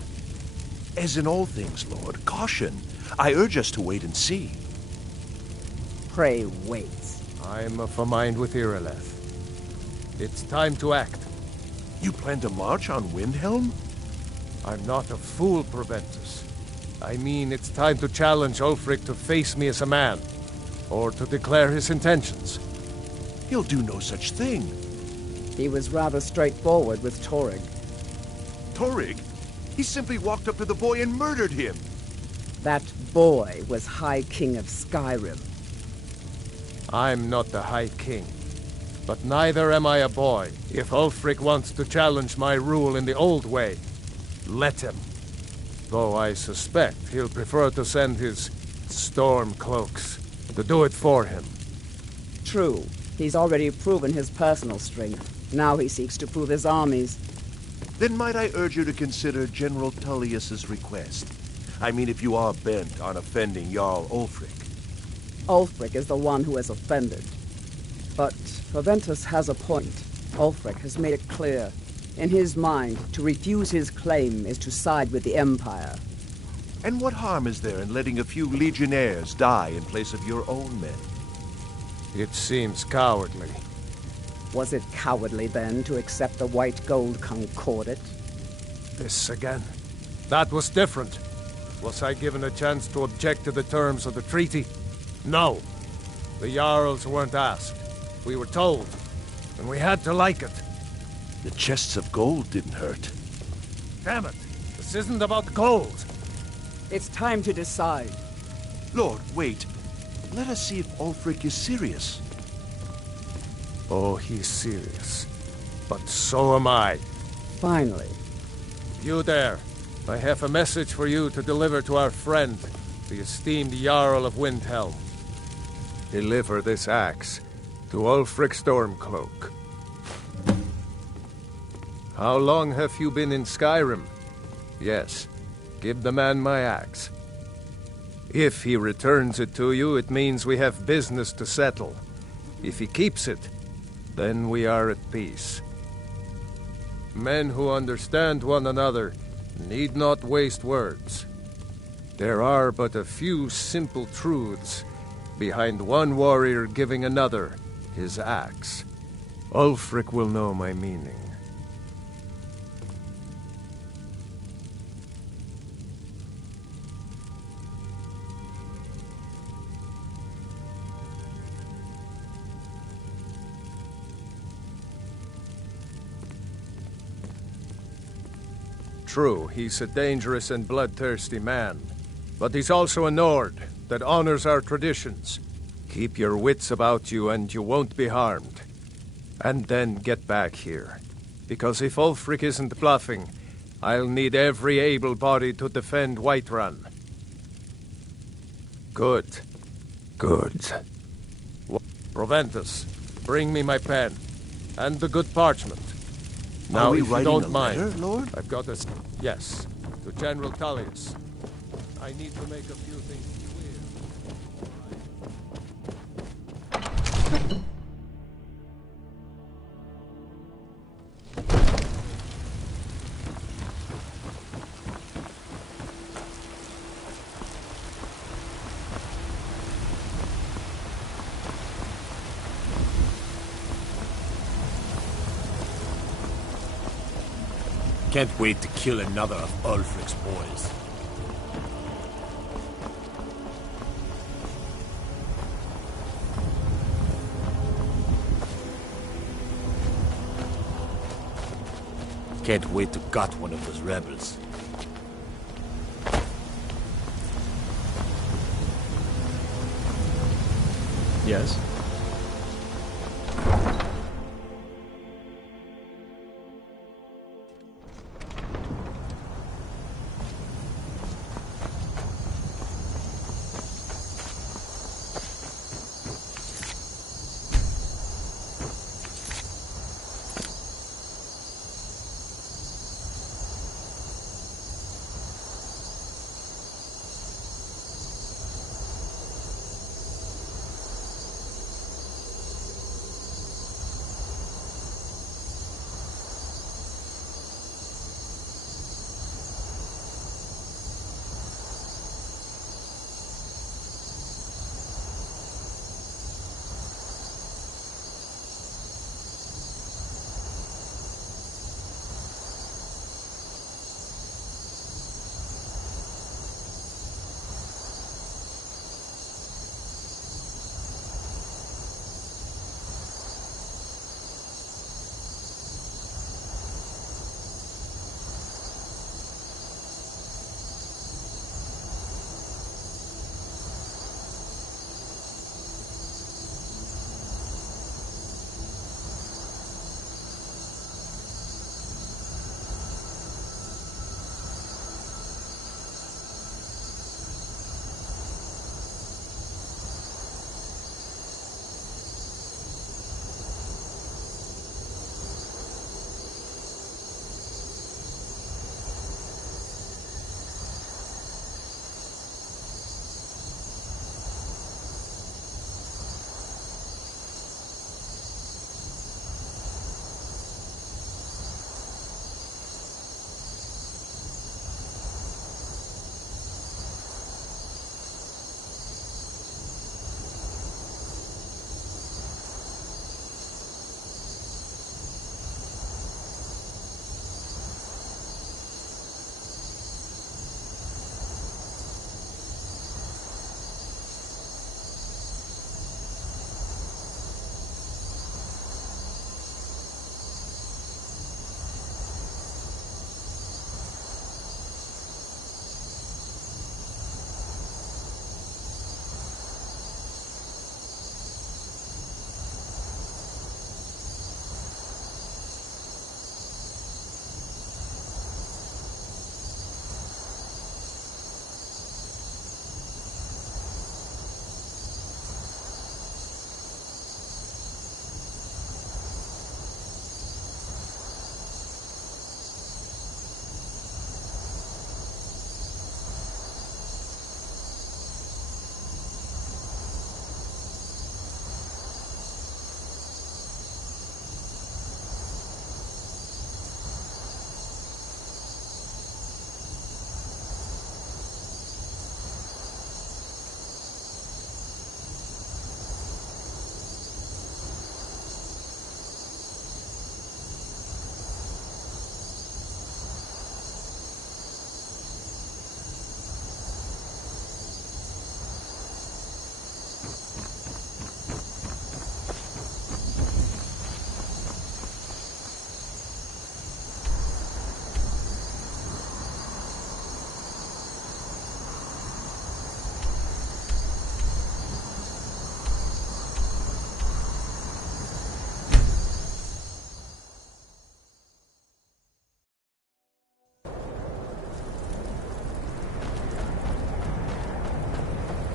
As in all things, Lord, caution. I urge us to wait and see. Pray wait. I'm of a mind with Irileth. It's time to act. You plan to march on Windhelm? I'm not a fool, Proventus. I mean, it's time to challenge Ulfric to face me as a man, or to declare his intentions. He'll do no such thing. He was rather straightforward with Torrig. Torrig? He simply walked up to the boy and murdered him. That boy was High King of Skyrim. I'm not the High King. But neither am I a boy. If Ulfric wants to challenge my rule in the old way, let him. Though I suspect he'll prefer to send his storm cloaks to do it for him. True. He's already proven his personal strength. Now he seeks to prove his armies. Then might I urge you to consider General Tullius's request? I mean, if you are bent on offending Jarl Ulfric. Ulfric is the one who has offended. But Proventus has a point. Ulfric has made it clear. In his mind, to refuse his claim is to side with the Empire. And what harm is there in letting a few legionnaires die in place of your own men? It seems cowardly. Was it cowardly, then, to accept the white gold concordat? This again. That was different. Was I given a chance to object to the terms of the treaty? No. The Jarls weren't asked. We were told, and we had to like it. The chests of gold didn't hurt. Damn it! This isn't about gold! It's time to decide. Lord, wait. Let us see if Ulfric is serious. Oh, he's serious. But so am I. Finally. You there. I have a message for you to deliver to our friend, the esteemed Jarl of Windhelm. Deliver this axe to Ulfric Stormcloak. How long have you been in Skyrim? Yes. Give the man my axe. If he returns it to you, it means we have business to settle. If he keeps it, then we are at peace. Men who understand one another need not waste words. There are but a few simple truths behind one warrior giving another his axe. Ulfric will know my meaning. True, he's a dangerous and bloodthirsty man, but he's also a Nord that honors our traditions. Keep your wits about you and you won't be harmed. And then get back here. Because if Ulfric isn't bluffing, I'll need every able body to defend Whiterun. Good. Good. Proventus, bring me my pen. And the good parchment. Now, Are we if you writing don't a mind, letter, Lord? I've got a... Yes. To General Tullius. I need to make a few things clear. Can't wait to kill another of Ulfric's boys. Can't wait to gut one of those rebels. Yes?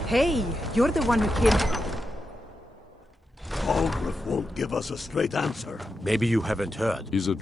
Hey, you're the one who killed... Ulfric won't give us a straight answer. Maybe you haven't heard. He's a...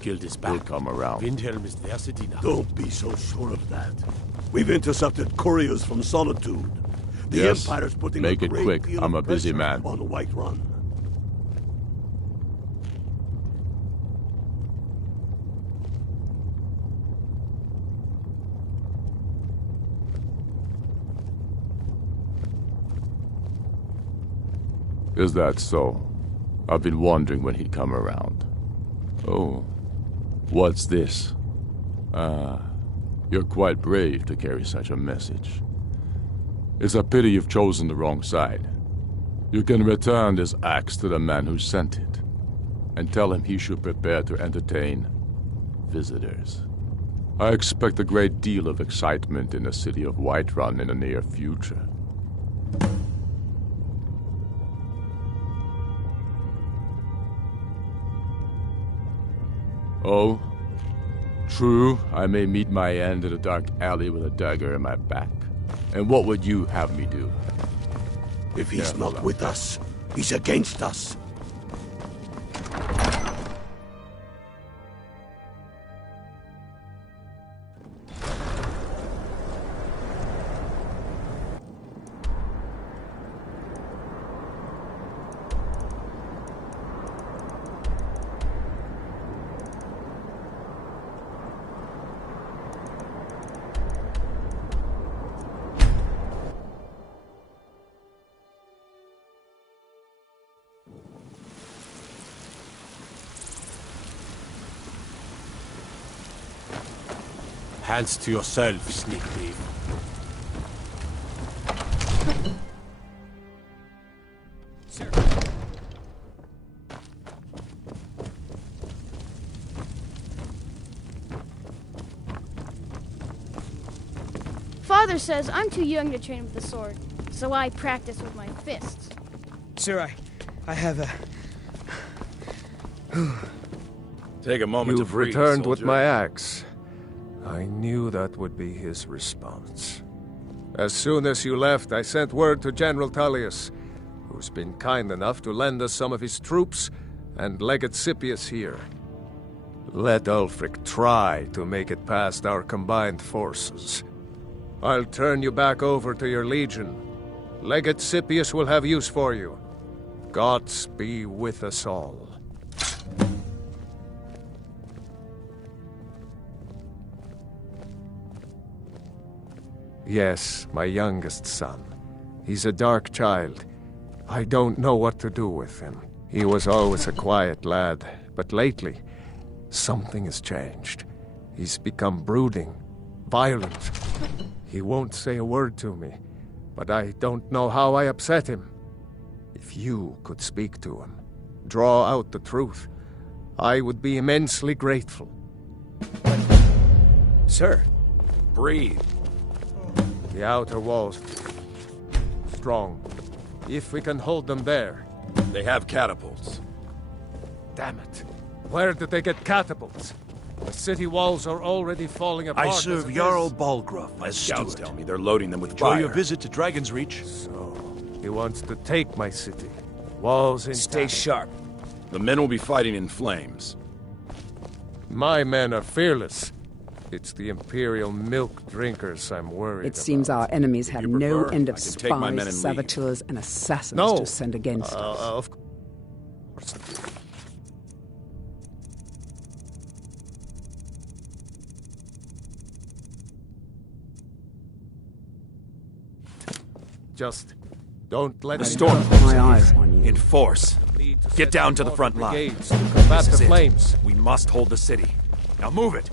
Guild is back. He'll come around. Windhelm is their city now. Don't be so sure of that. We've intercepted couriers from Solitude. The Yes. Empire's putting Make a it great quick. deal I'm of a busy pressure man. on Whiterun. Is that so? I've been wondering when he'd come around. Oh, what's this? You're quite brave to carry such a message. It's a pity you've chosen the wrong side. You can return this axe to the man who sent it, and tell him he should prepare to entertain visitors. I expect a great deal of excitement in the city of Whiterun in the near future. Oh, true, I may meet my end in a dark alley with a dagger in my back. And what would you have me do? If he's not with us, he's against us. Hands to yourself, sneak thief. Father says I'm too young to train with the sword, so I practice with my fists. Sir, I have a... Take a moment to You've breathe, returned with soldier. my axe. I knew that would be his response. As soon as you left, I sent word to General Tullius, who's been kind enough to lend us some of his troops, and Legate Scipius here. Let Ulfric try to make it past our combined forces. I'll turn you back over to your legion. Legate Scipius will have use for you. Gods be with us all. Yes, my youngest son. He's a dark child. I don't know what to do with him. He was always a quiet lad, but lately, something has changed. He's become brooding, violent. He won't say a word to me, but I don't know how I upset him. If you could speak to him, draw out the truth, I would be immensely grateful. Sir. Breathe. The outer walls strong. If we can hold them there. They have catapults. Damn it. Where did they get catapults? The city walls are already falling apart. I serve as it Jarl is. Balgruff as Scouts steward. tell me they're loading them with Enjoy fire. your visit to Dragon's Reach. So, he wants to take my city. Walls in. Stay sharp. The men will be fighting in flames. My men are fearless. It's the Imperial milk drinkers I'm worried It seems about. our enemies have no prefer, end I of can take my men spies, and leave. saboteurs, and assassins No. to send against us. Of course. Just don't let The them storm come. My eyes on you. in force. Get down to the front line. Brigades to combat This is the it. flames. We must hold the city. Now move it.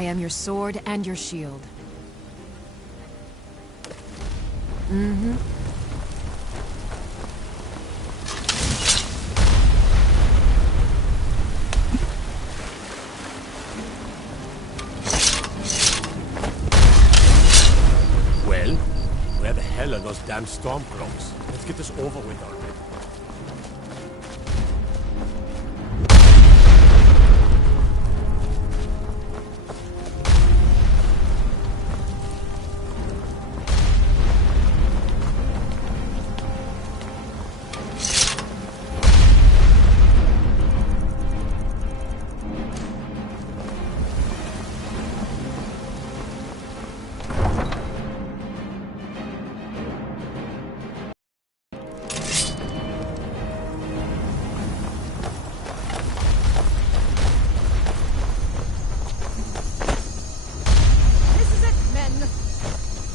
I am your sword and your shield. Mm-hmm. Well, where the hell are those damn stormcloaks? Let's get this over with already.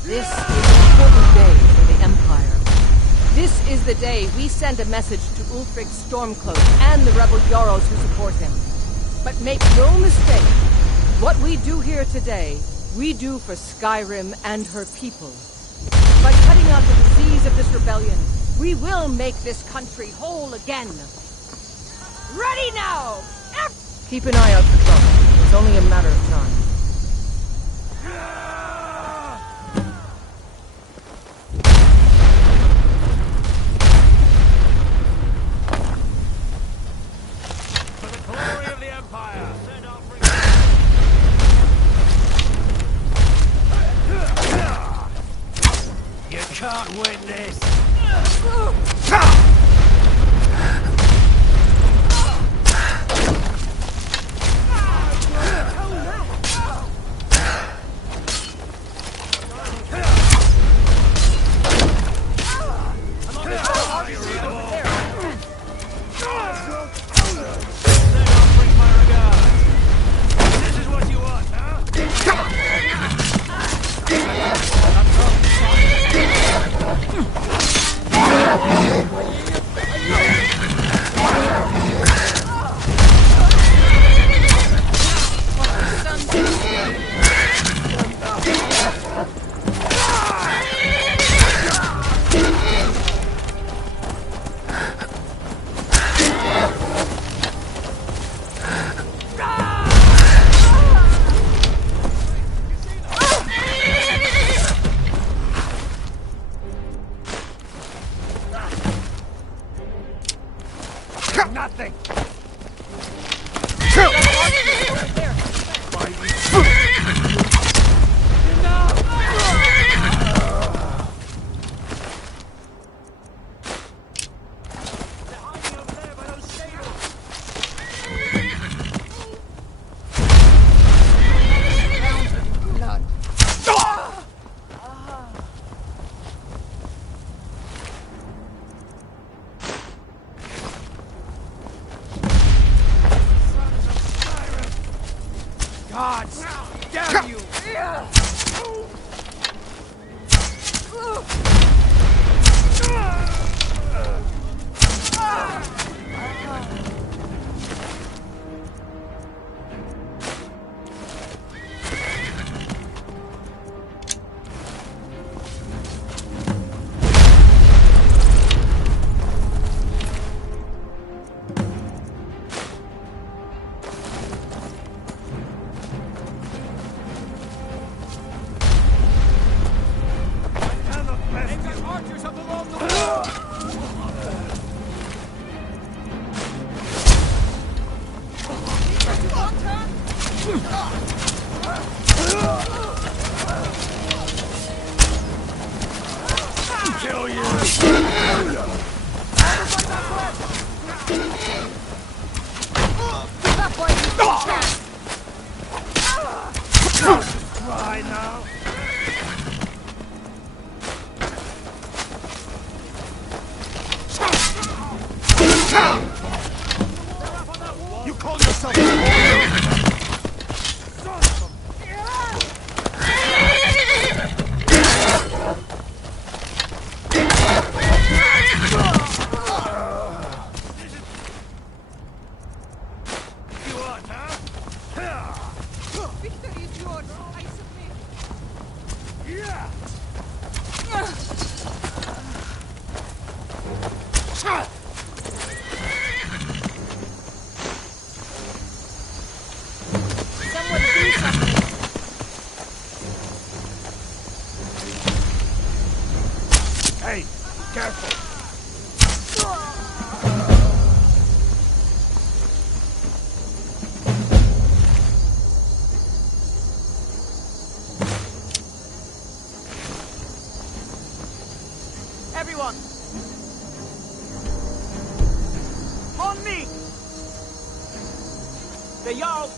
This is an important day for the Empire. This is the day we send a message to Ulfric Stormcloak and the rebel Jarls who support him. But make no mistake, what we do here today, we do for Skyrim and her people. By cutting out the disease of this rebellion, we will make this country whole again. Ready now! Keep an eye out for trouble. It's only a matter of time. Can't win this! Nothing! Gods! Damn you! Kill you! Try now. You call yourself a Hey, careful! Everyone! On me! The Jarl!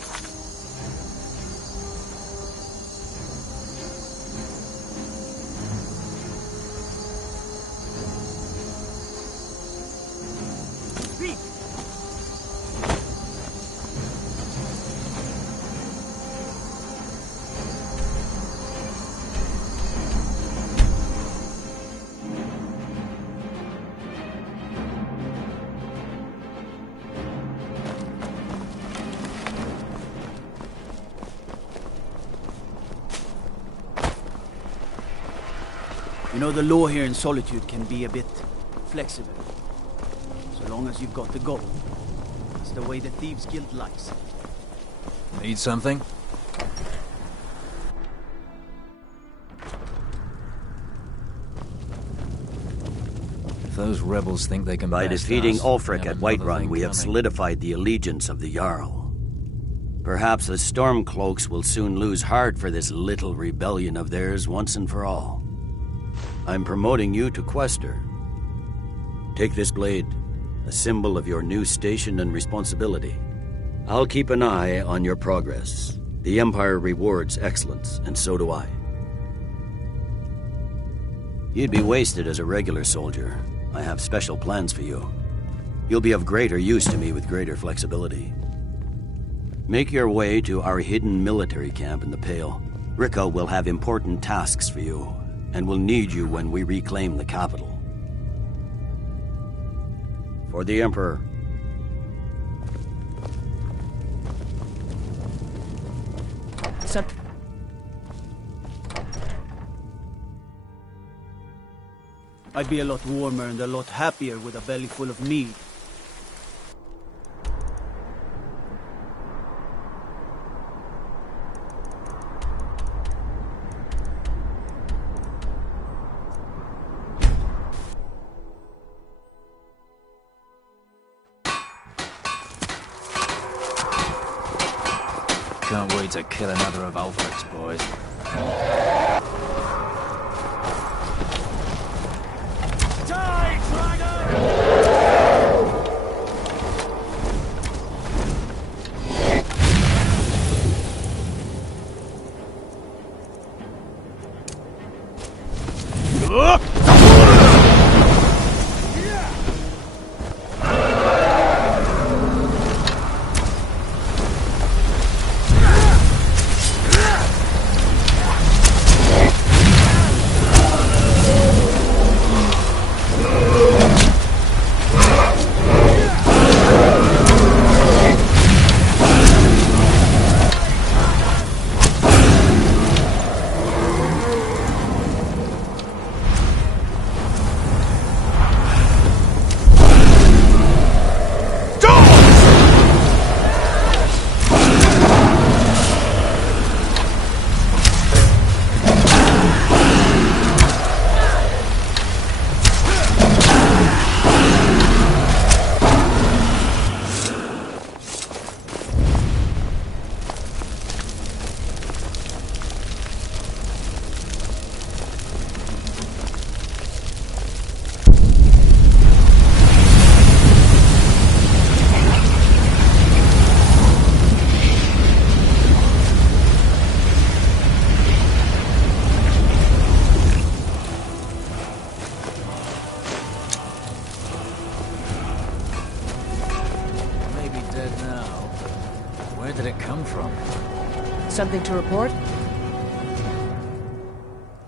Speak! You know, the law here in Solitude can be a bit flexible. So long as you've got the gold. It's the way the Thieves' Guild likes. Need something? If those rebels think they can By best defeating us, Ulfric they at have another Whiterun, thing we have coming. solidified the allegiance of the Jarl. Perhaps the Stormcloaks will soon lose heart for this little rebellion of theirs once and for all. I'm promoting you to Quester. Take this blade, a symbol of your new station and responsibility. I'll keep an eye on your progress. The Empire rewards excellence, and so do I. You'd be wasted as a regular soldier. I have special plans for you. You'll be of greater use to me with greater flexibility. Make your way to our hidden military camp in the Pale. Ricca will have important tasks for you, and will need you when we reclaim the capital. For the Emperor. I'd be a lot warmer and a lot happier with a belly full of meat. Can't wait to kill another of Ulfric's boys. Something to report?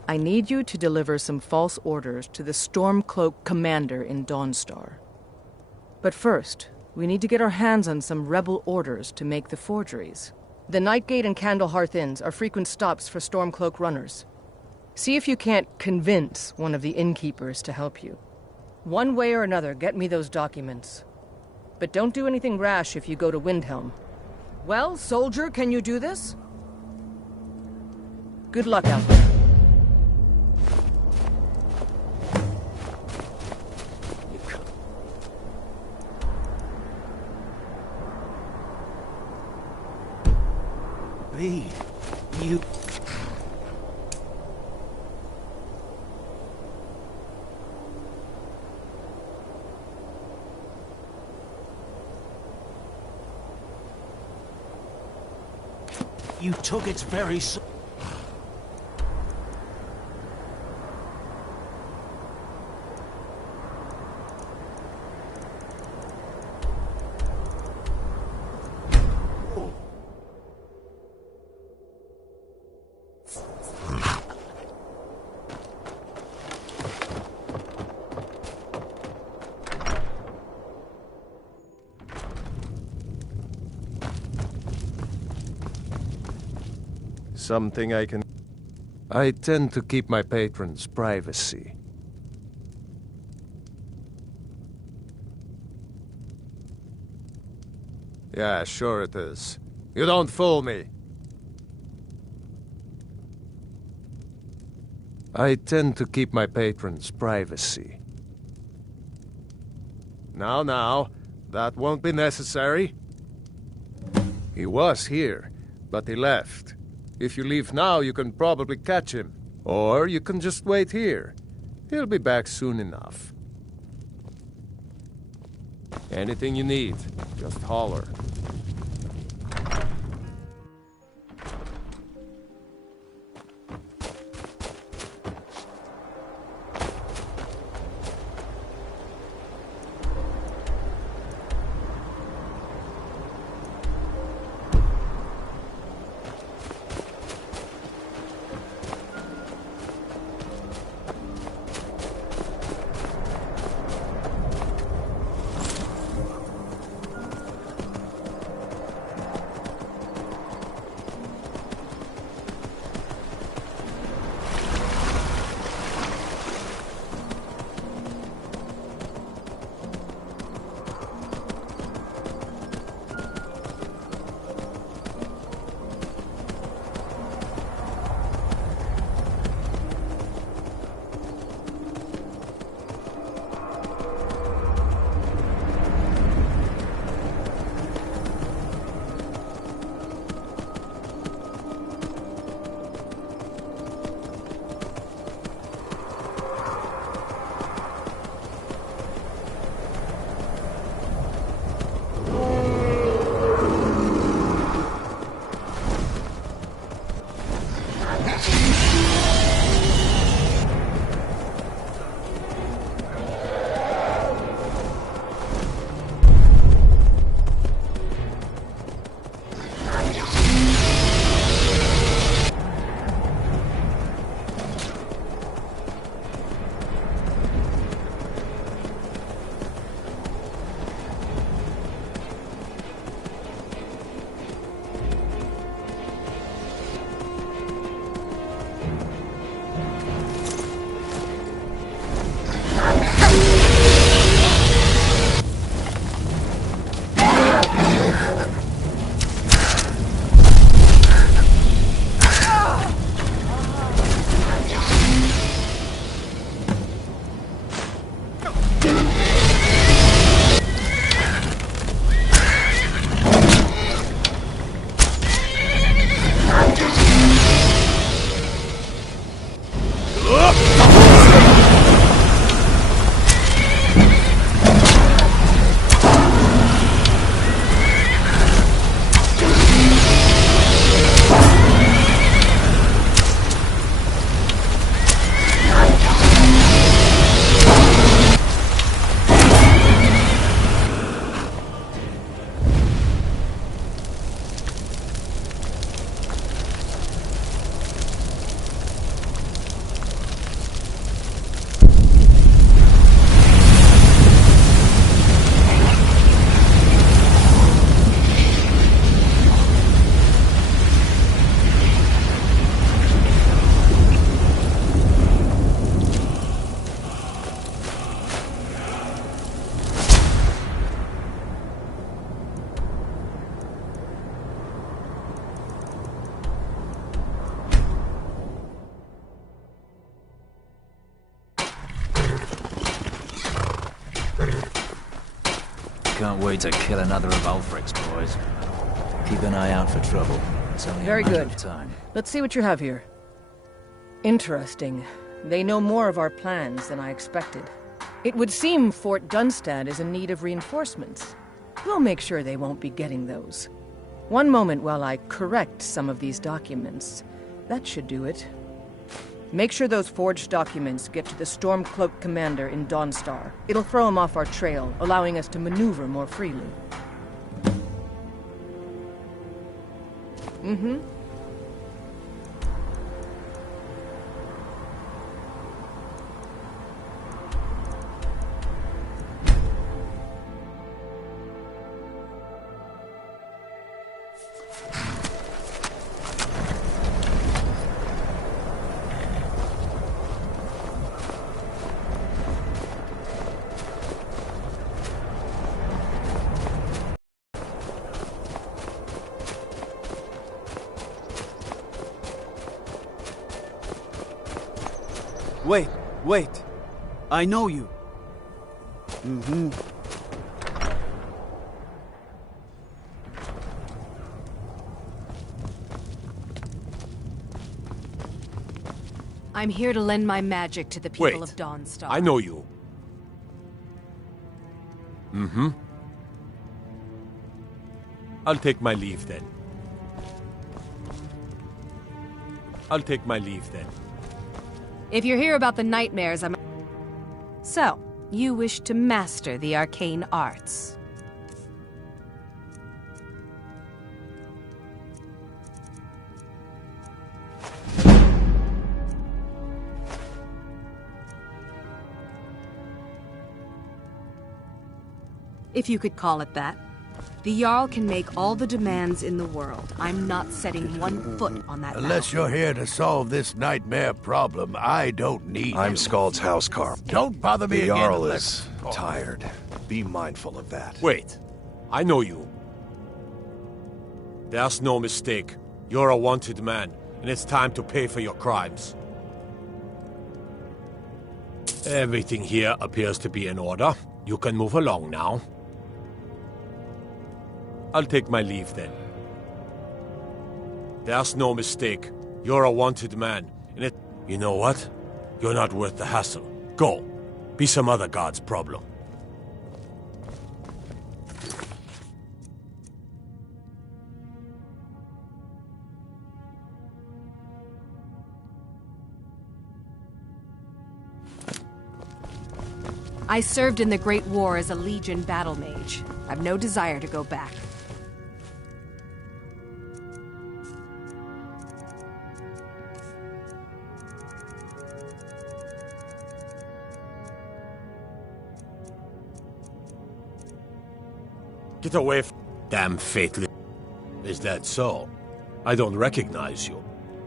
I need you to deliver some false orders to the Stormcloak commander in Dawnstar. But first, we need to get our hands on some rebel orders to make the forgeries. The Nightgate and Candlehearth Inns are frequent stops for Stormcloak runners. See if you can't convince one of the innkeepers to help you. One way or another, get me those documents. But don't do anything rash if you go to Windhelm. Well, soldier, can you do this? Good luck out there. be? You... You took its very soul. Something I can... I tend to keep my patrons' privacy. Yeah, sure it is. You don't fool me. I tend to keep my patrons' privacy. Now, that won't be necessary. He was here, but he left. If you leave now, you can probably catch him. Or you can just wait here. He'll be back soon enough. Anything you need, just holler. Can't wait to kill another of Ulfric's boys. Keep an eye out for trouble. It's only Very a matter good. of time. Let's see what you have here. Interesting. They know more of our plans than I expected. It would seem Fort Dunstad is in need of reinforcements. We'll make sure they won't be getting those. One moment while I correct some of these documents. That should do it. Make sure those forged documents get to the Stormcloak commander in Dawnstar. It'll throw him off our trail, allowing us to maneuver more freely. Mm-hmm. Wait. I know you. Mm-hmm. I'm here to lend my magic to the people Wait. of Dawnstar. I know you. Mm-hmm. I'll take my leave then. If you're here about the nightmares, I'm... So, you wish to master the arcane arts. If you could call it that. The Jarl can make all the demands in the world. I'm not setting one foot on that Unless you're here to solve this nightmare problem, I don't need I'm you. Skald's housecarl. Don't bother me The again Jarl unless... is tired. Be mindful of that. Wait. I know you. There's no mistake. You're a wanted man, and it's time to pay for your crimes. Everything here appears to be in order. You can move along now. I'll take my leave then. There's no mistake. You're a wanted man, and it... You know what? You're not worth the hassle. Go. Be some other god's problem. I served in the Great War as a Legion battle mage. I've no desire to go back. Get away from... Damn faithless. Is that so? I don't recognize you.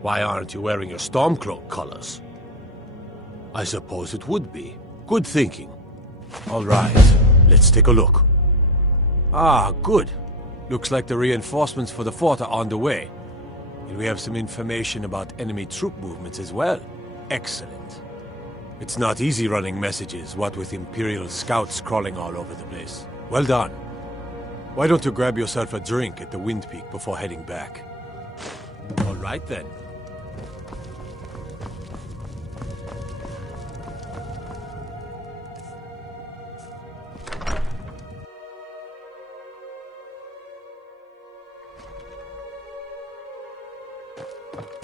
Why aren't you wearing your Stormcloak colors? I suppose it would be. Good thinking. All right, let's take a look. Ah, good. Looks like the reinforcements for the fort are on the way. And we have some information about enemy troop movements as well. Excellent. It's not easy running messages, what with Imperial scouts crawling all over the place. Well done. Why don't you grab yourself a drink at the Wind Peak before heading back? All right then.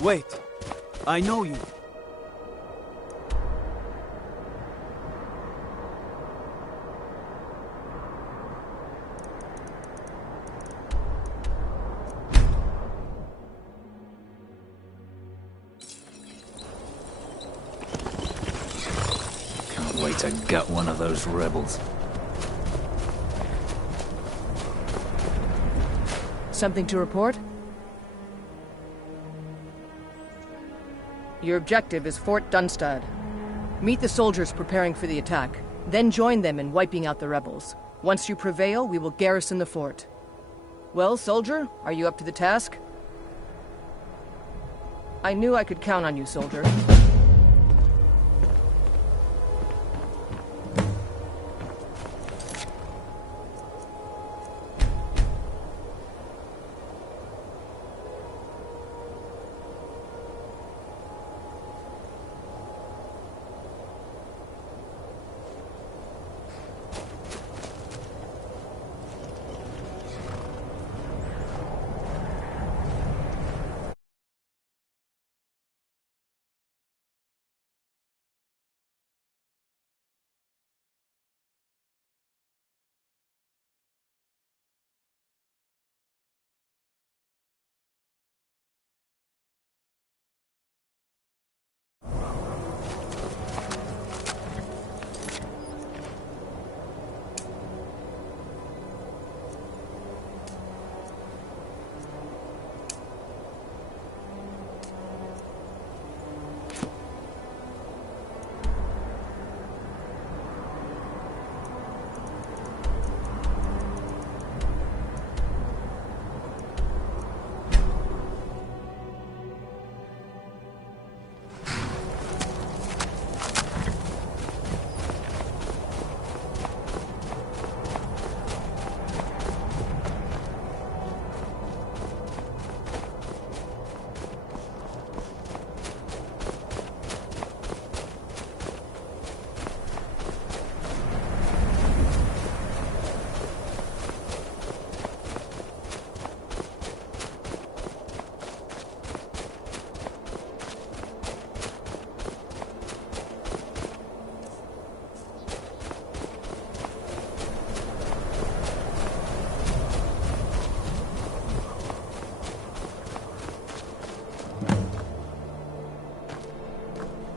Wait. I know you. Can't wait to gut one of those rebels. Something to report? Your objective is Fort Dunstad. Meet the soldiers preparing for the attack, then join them in wiping out the rebels. Once you prevail, we will garrison the fort. Well, soldier, are you up to the task? I knew I could count on you, soldier.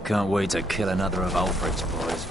Can't wait to kill another of Alfred's boys.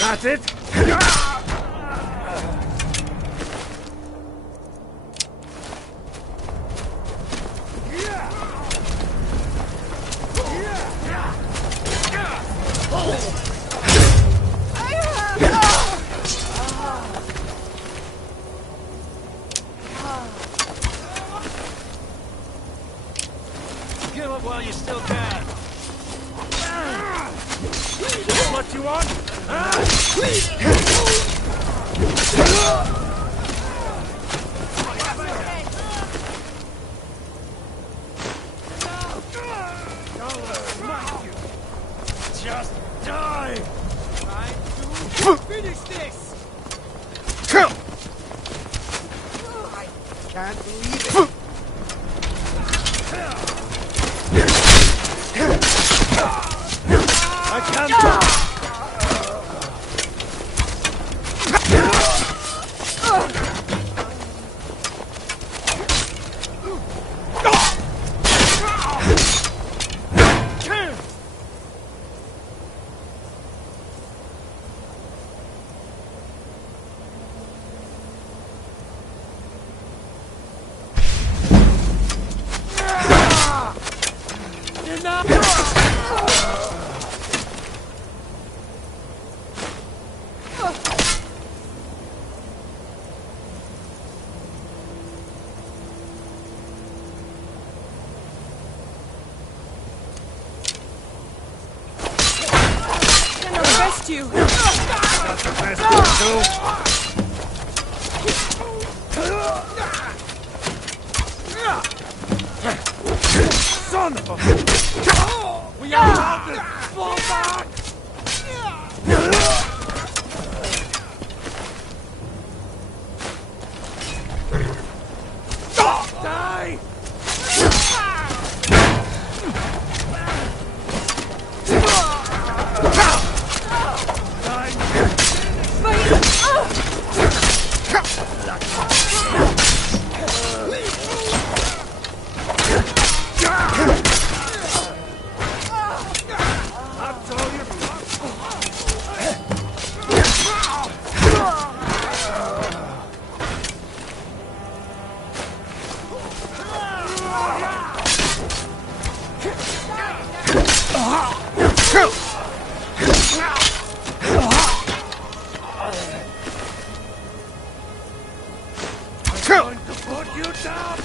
That's it! Kill it while you still can. That's what you want? Just die! Finish this! I can't believe it! I can't. You. That's the best you can do. Son of a... We are mounted! Fall back! Die! I'm going to put you down!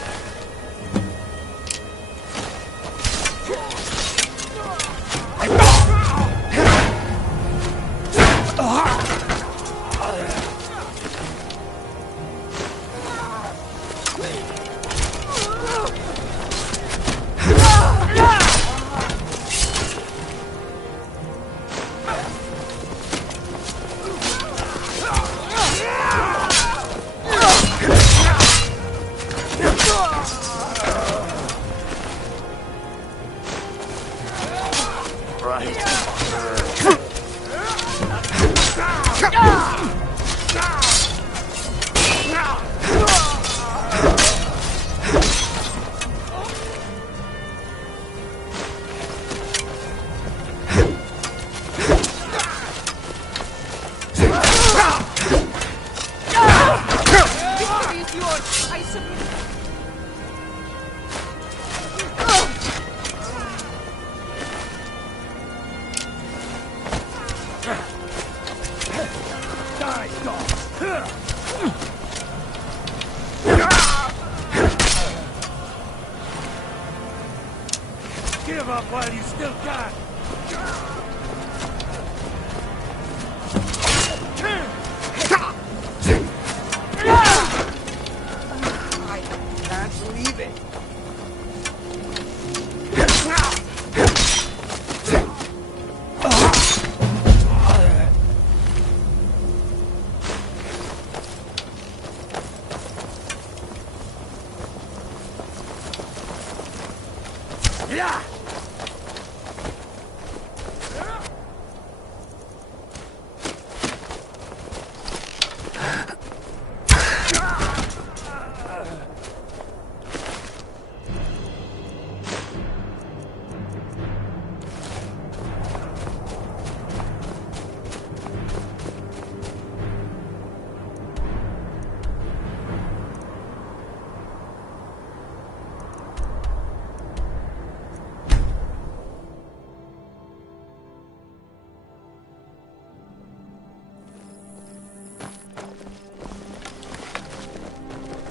Give up while you still can! I can't believe it.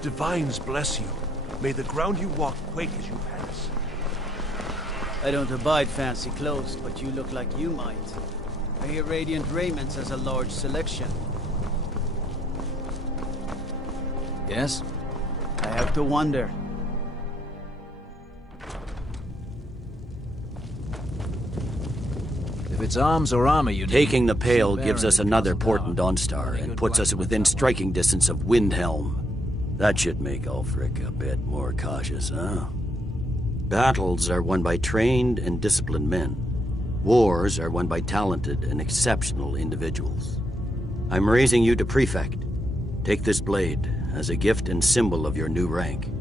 Divines bless you. May the ground you walk quake as you pass. I don't abide fancy clothes, but you look like you might. I hear Radiant Raiments has a large selection. Yes? I have to wonder. If it's arms or armor you need... Taking the Pale gives us another port in Dawnstar and puts us within striking distance of Windhelm. That should make Ulfric a bit more cautious, huh? Battles are won by trained and disciplined men. Wars are won by talented and exceptional individuals. I'm raising you to Prefect. Take this blade as a gift and symbol of your new rank.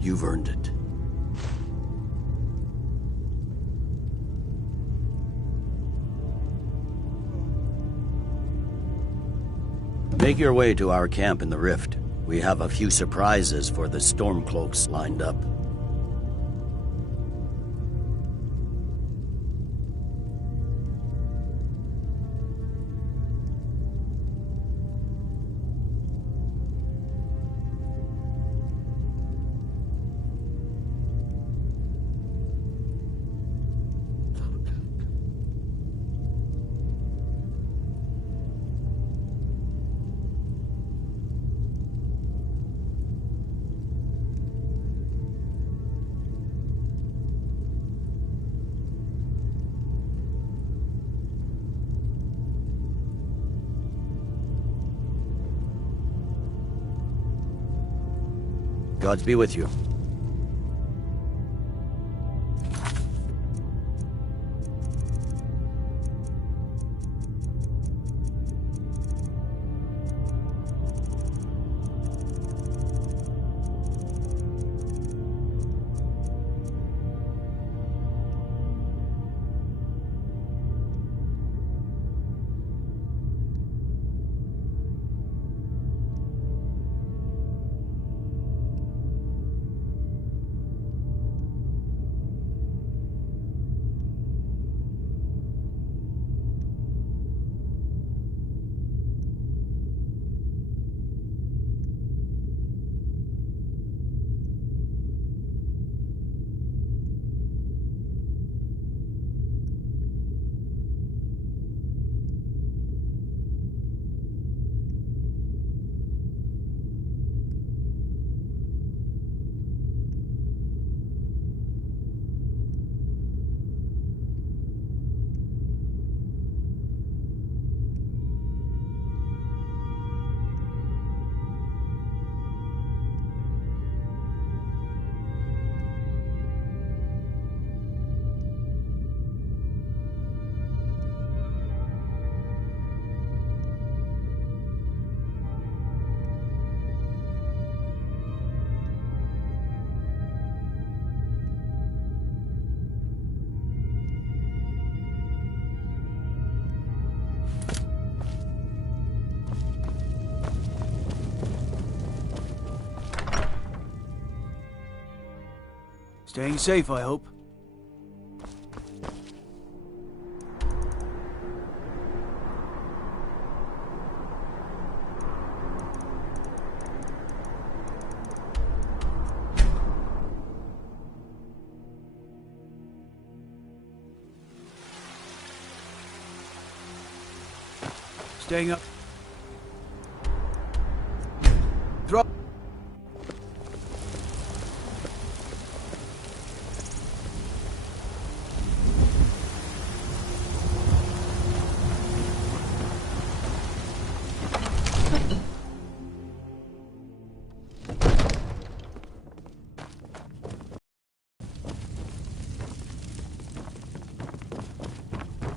You've earned it. Make your way to our camp in the Rift. We have a few surprises for the Stormcloaks lined up. Gods be with you. Staying safe, I hope. staying up. Drop.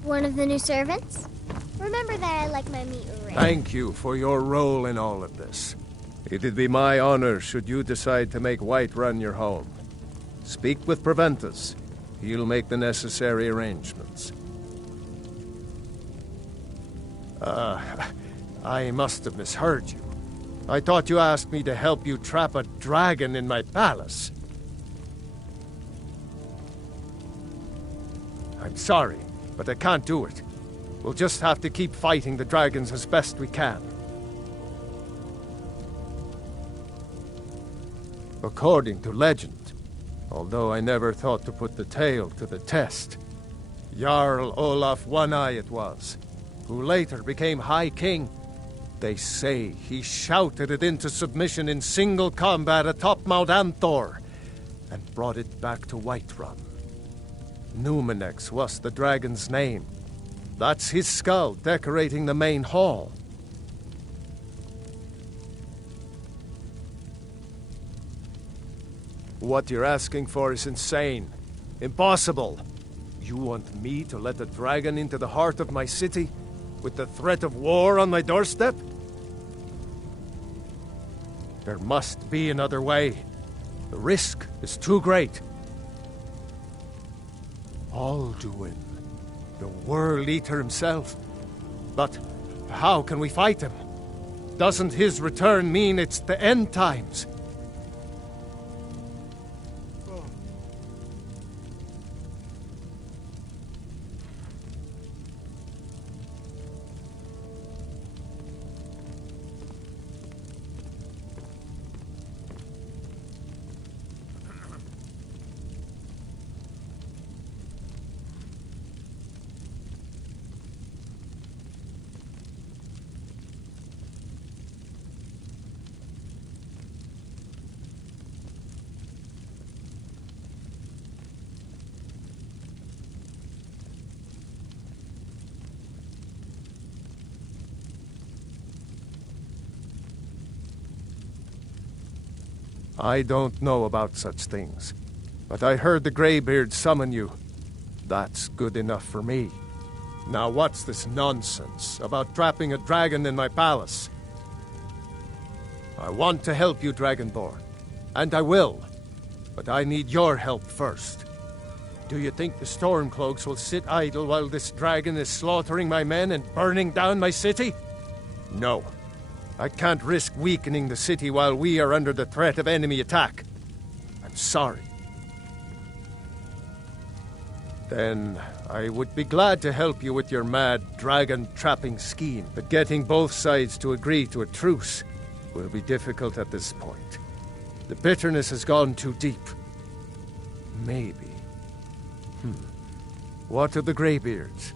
One of the new servants? Remember that I like my meat rare. Thank you for your role in all of this. It'd be my honor should you decide to make Whiterun your home. Speak with Preventus. He'll make the necessary arrangements. I must have misheard you. I thought you asked me to help you trap a dragon in my palace. I'm sorry, but I can't do it. We'll just have to keep fighting the dragons as best we can. According to legend, although I never thought to put the tale to the test, Jarl Olaf One-Eye it was, who later became High King. They say he shouted it into submission in single combat atop Mount Anthor, and brought it back to Whiterun. Numenex was the dragon's name. That's his skull decorating the main hall. What you're asking for is insane. Impossible. You want me to let a dragon into the heart of my city, with the threat of war on my doorstep? There must be another way. The risk is too great. Alduin, the World Eater himself. But how can we fight him? Doesn't his return mean it's the end times? I don't know about such things, but I heard the Greybeard summon you. That's good enough for me. Now what's this nonsense about trapping a dragon in my palace? I want to help you, Dragonborn, and I will, but I need your help first. Do you think the Stormcloaks will sit idle while this dragon is slaughtering my men and burning down my city? No. I can't risk weakening the city while we are under the threat of enemy attack. I'm sorry. Then I would be glad to help you with your mad dragon-trapping scheme, but getting both sides to agree to a truce will be difficult at this point. The bitterness has gone too deep. Maybe. What of the Greybeards?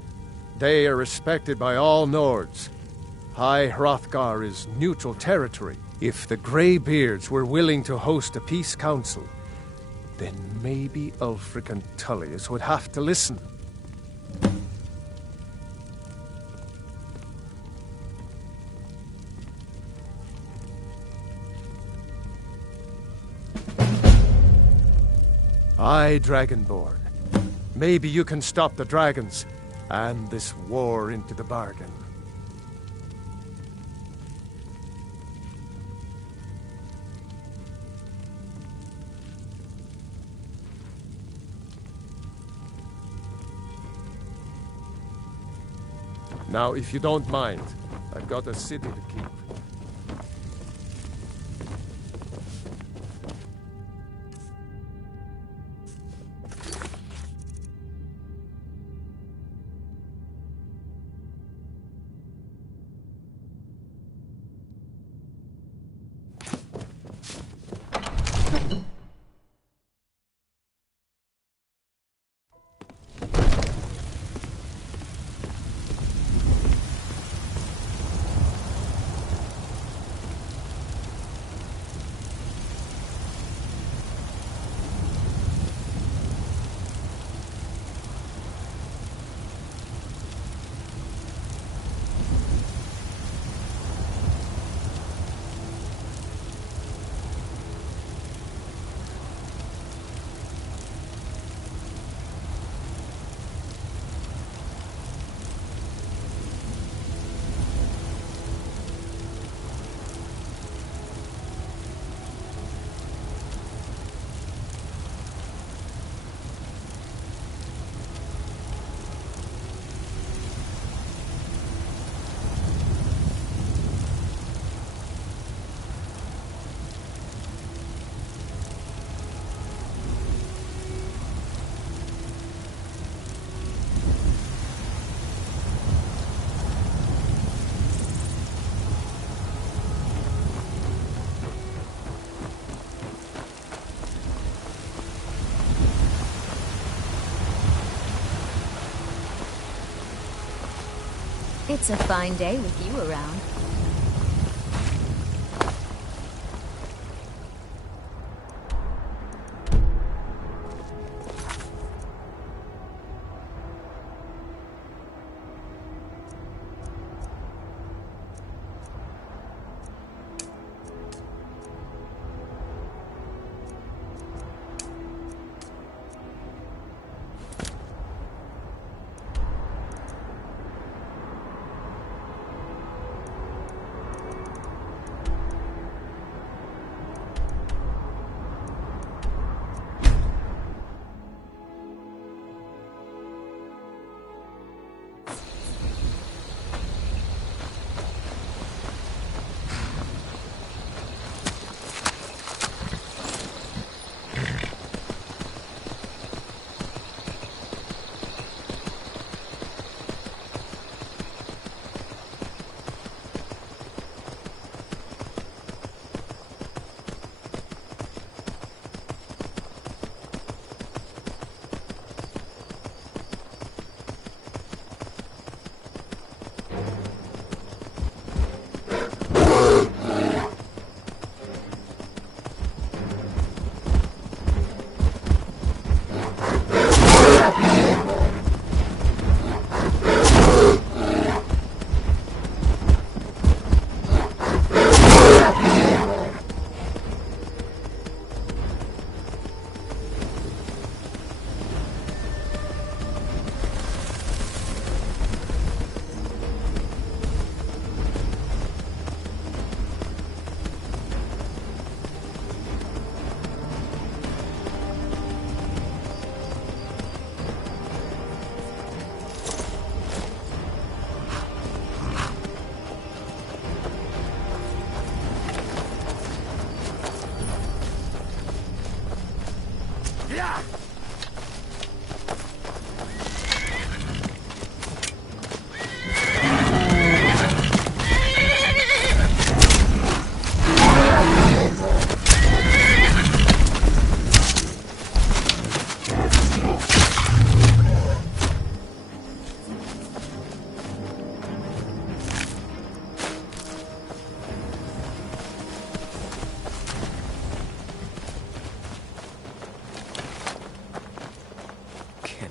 They are respected by all Nords. High Hrothgar is neutral territory. If the Greybeards were willing to host a peace council, then maybe Ulfric and Tullius would have to listen. Aye, Dragonborn. Maybe you can stop the dragons, and this war into the bargain. Now, if you don't mind, I've got a city to keep. It's a fine day with you around.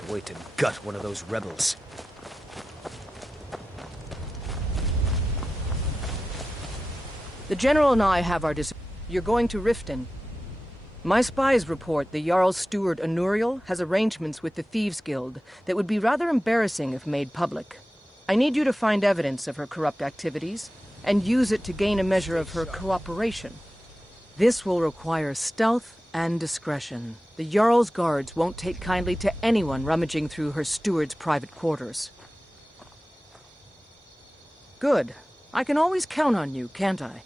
Wait to gut one of those rebels. The General and I have our You're going to Riften. My spies report the Jarl's steward Anuriel has arrangements with the Thieves' Guild that would be rather embarrassing if made public. I need you to find evidence of her corrupt activities and use it to gain a measure of her cooperation. This will require stealth and discretion. The Jarl's guards won't take kindly to anyone rummaging through her steward's private quarters. Good. I can always count on you, can't I?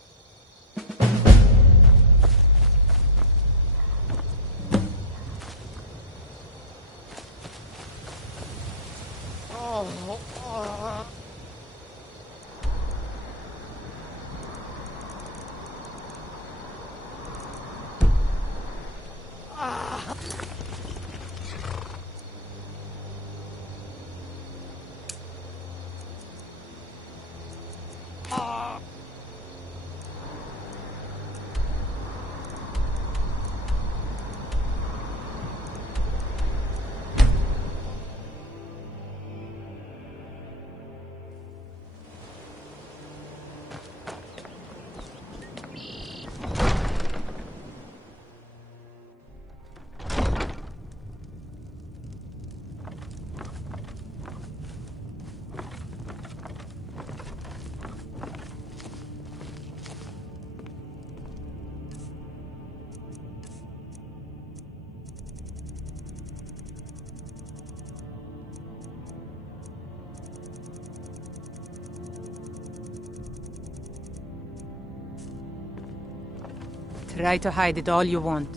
Try to hide it all you want.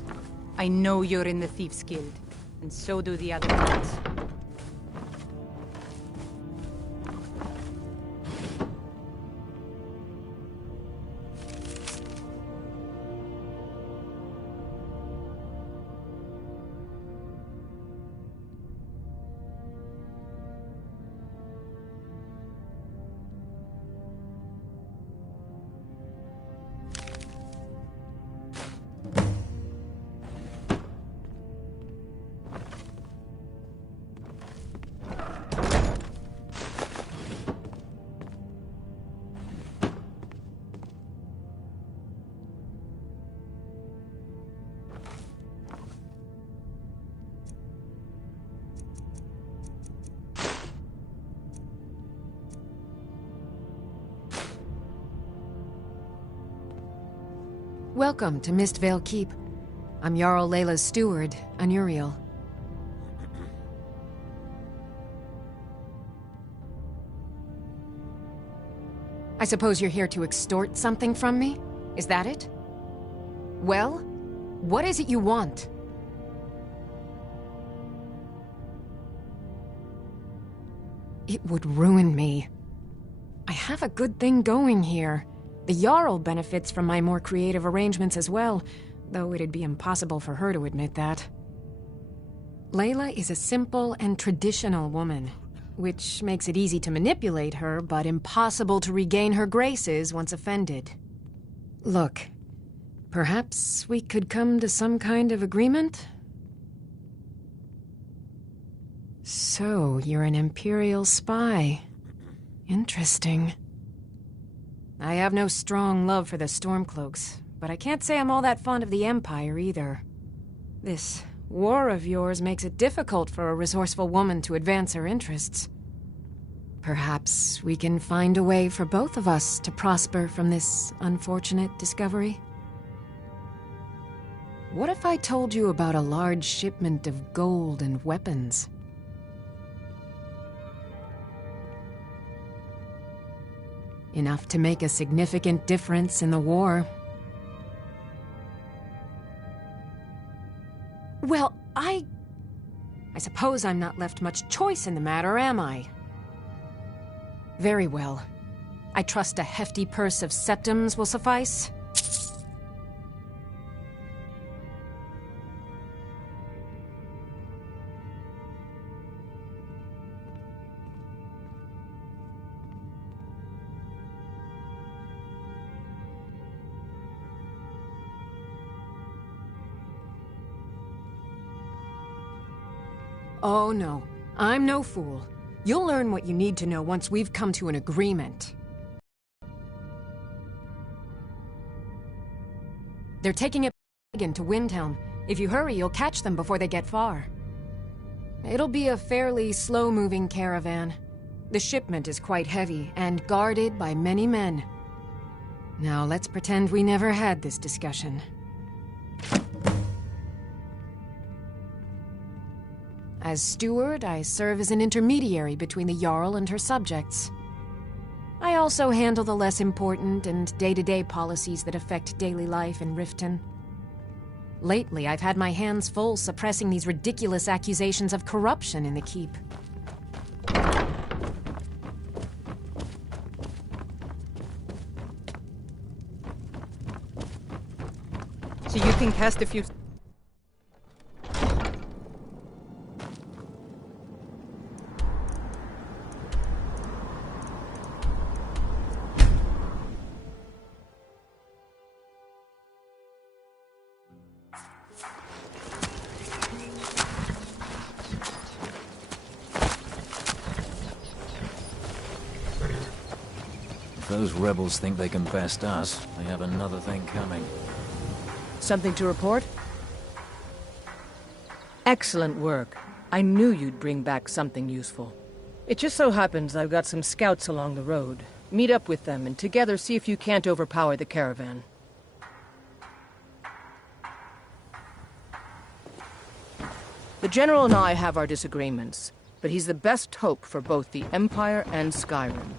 I know you're in the Thieves' Guild, and so do the other ones. Welcome to Mistvale Keep. I'm Jarl Layla's steward, Anuriel. I suppose you're here to extort something from me? Is that it? Well, what is it you want? It would ruin me. I have a good thing going here. The Jarl benefits from my more creative arrangements as well, though it'd be impossible for her to admit that. Layla is a simple and traditional woman, which makes it easy to manipulate her, but impossible to regain her graces once offended. Look, perhaps we could come to some kind of agreement? So, you're an Imperial spy. Interesting. I have no strong love for the Stormcloaks, but I can't say I'm all that fond of the Empire either. This war of yours makes it difficult for a resourceful woman to advance her interests. Perhaps we can find a way for both of us to prosper from this unfortunate discovery? What if I told you about a large shipment of gold and weapons? Enough to make a significant difference in the war. Well, I suppose I'm not left much choice in the matter, am I? Very well. I trust a hefty purse of septims will suffice. Oh, no. I'm no fool. You'll learn what you need to know once we've come to an agreement. They're taking a wagon to Windhelm. If you hurry, you'll catch them before they get far. It'll be a fairly slow-moving caravan. The shipment is quite heavy and guarded by many men. Now let's pretend we never had this discussion. As steward, I serve as an intermediary between the Jarl and her subjects. I also handle the less important and day-to-day policies that affect daily life in Riften. Lately, I've had my hands full suppressing these ridiculous accusations of corruption in the keep. So you can cast a few... If those rebels think they can best us, they have another thing coming. Something to report? Excellent work. I knew you'd bring back something useful. It just so happens I've got some scouts along the road. Meet up with them and together see if you can't overpower the caravan. The General and I have our disagreements, but he's the best hope for both the Empire and Skyrim.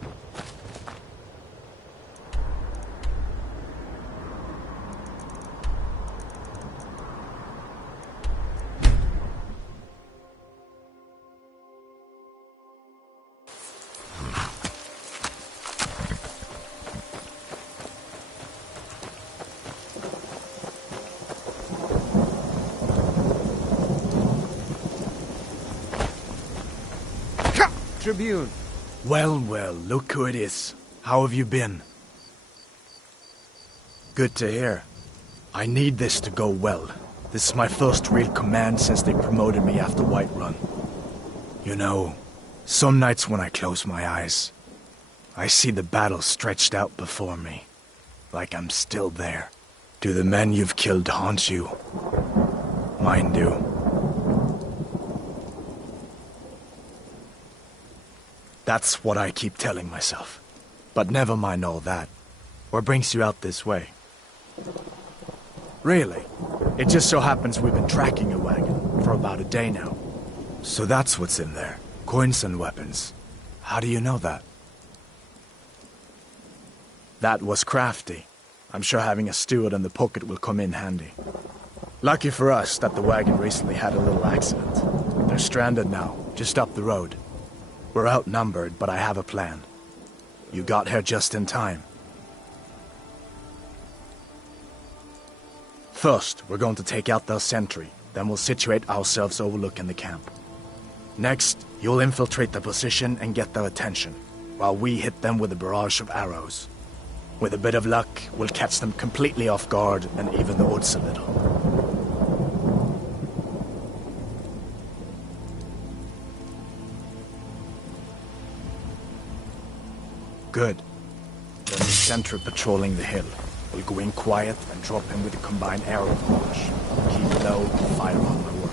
Tribune. Well, well, look who it is. How have you been? Good to hear. I need this to go well. This is my first real command since they promoted me after Whiterun. You know, some nights when I close my eyes, I see the battle stretched out before me, like I'm still there. Do the men you've killed haunt you? Mine do. That's what I keep telling myself. But never mind all that. What brings you out this way? Really? It just so happens we've been tracking a wagon for about a day now. So that's what's in there. Coins and weapons. How do you know that? That was crafty. I'm sure having a steward in the pocket will come in handy. Lucky for us that the wagon recently had a little accident. They're stranded now, just up the road. We're outnumbered, but I have a plan. You got here just in time. First, we're going to take out their sentry, then we'll situate ourselves overlooking the camp. Next, you'll infiltrate the position and get their attention, while we hit them with a barrage of arrows. With a bit of luck, we'll catch them completely off guard and even the odds a little. Good. Then the sentry patrolling the hill. We'll go in quiet and drop him with a combined arrow barrage. Keep low and fire on my word.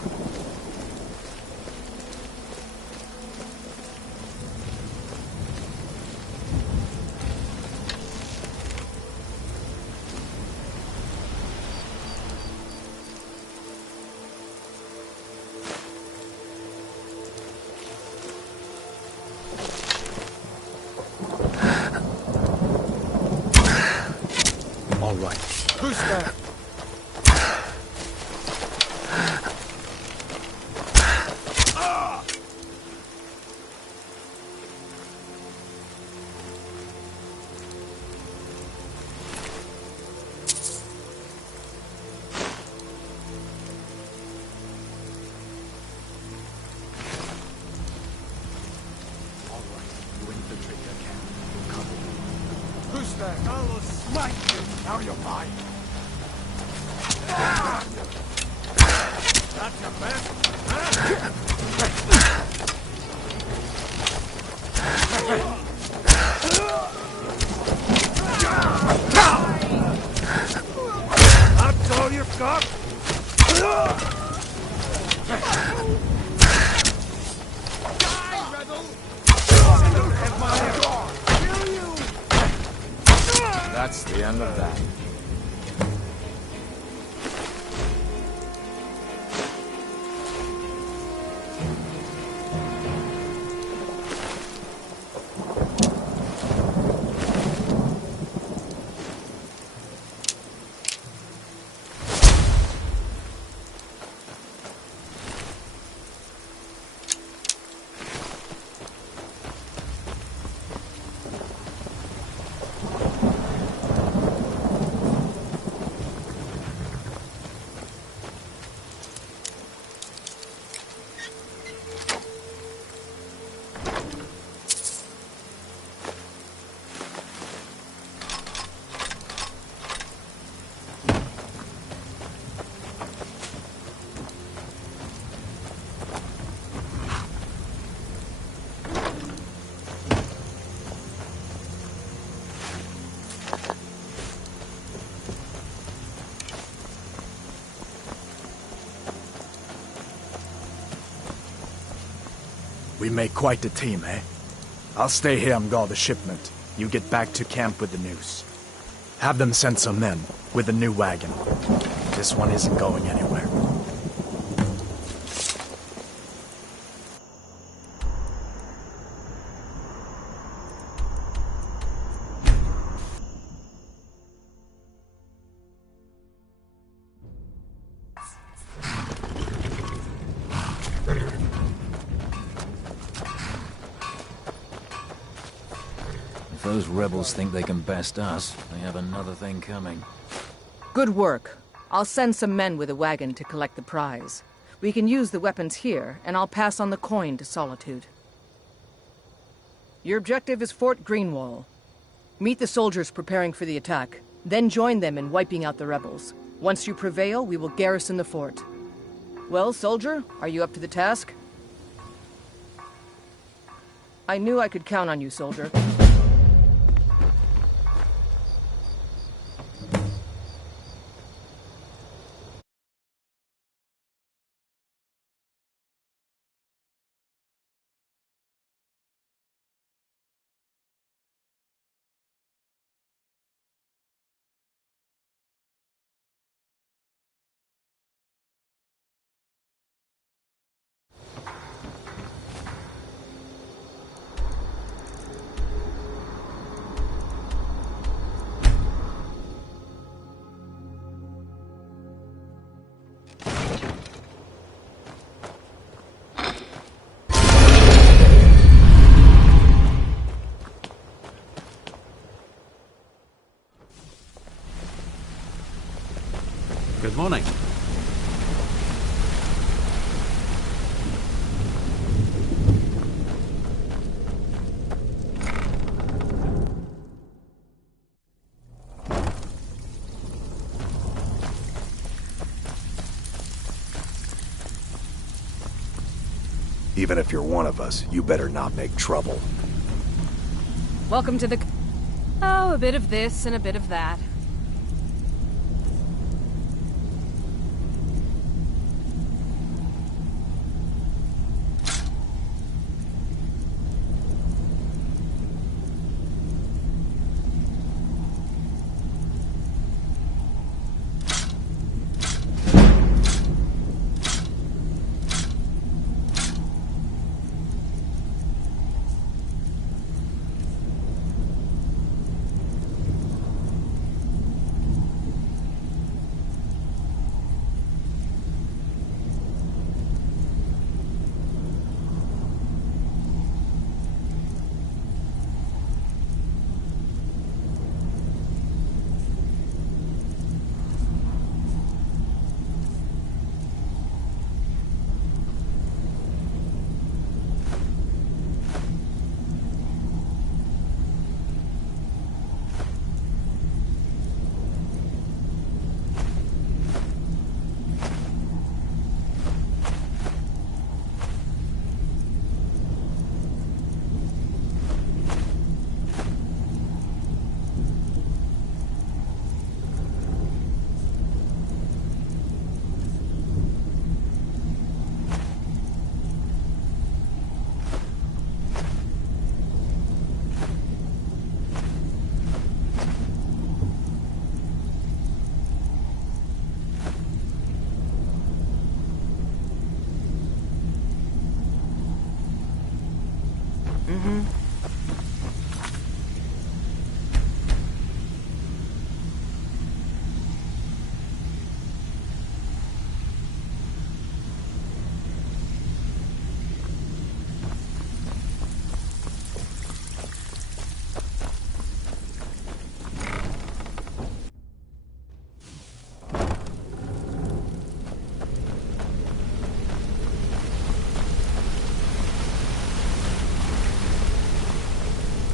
All right. Who's there? Who's there? I will smack you! Now you're mine! That's your best, That's all you've got? Die, rebel! Don't have my kill you! That's the end of that. We make quite a team, eh? I'll stay here and guard the shipment. You get back to camp with the news. Have them send some men with a new wagon. This one isn't going anywhere. If those rebels think they can best us, they have another thing coming. Good work. I'll send some men with a wagon to collect the prize. We can use the weapons here, and I'll pass on the coin to Solitude. Your objective is Fort Greenwall. Meet the soldiers preparing for the attack, then join them in wiping out the rebels. Once you prevail, we will garrison the fort. Well, soldier, are you up to the task? I knew I could count on you, soldier. Good morning. Even if you're one of us, you better not make trouble. Welcome to the... Oh, a bit of this and a bit of that.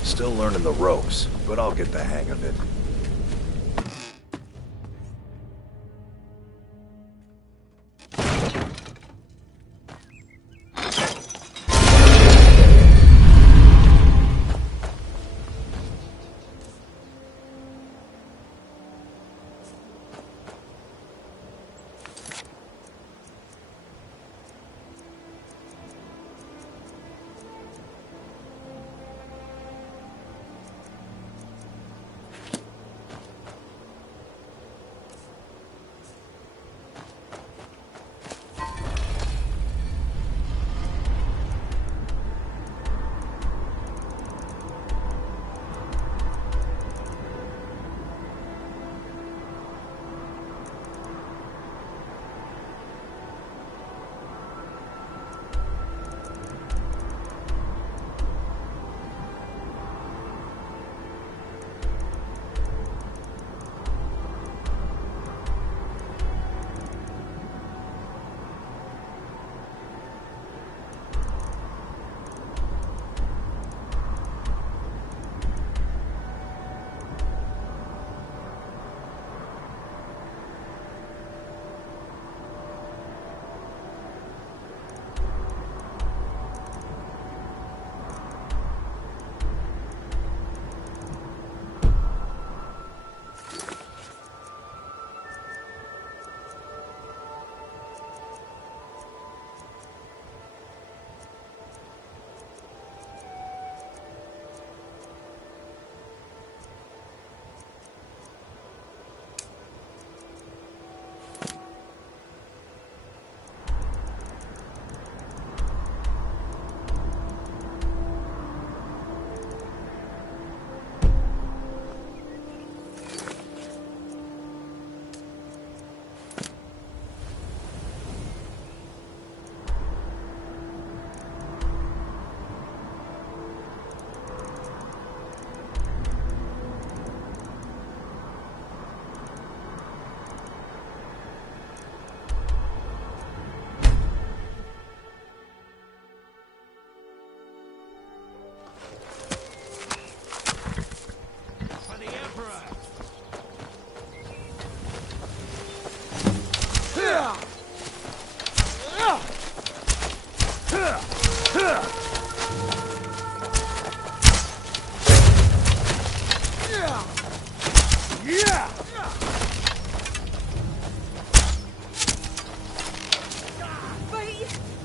Still learning the ropes, but I'll get the hang of it.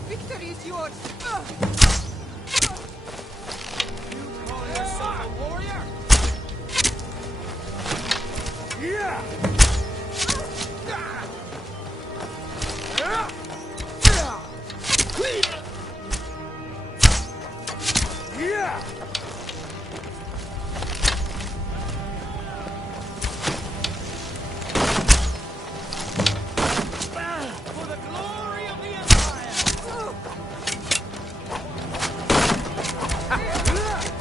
Victory is yours! You call yourself a warrior? Yeah! Yeah! For the glory of the Empire!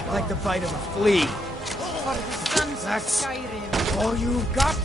Like the bite of a flea. For the sons of That's Skyrim! all you got?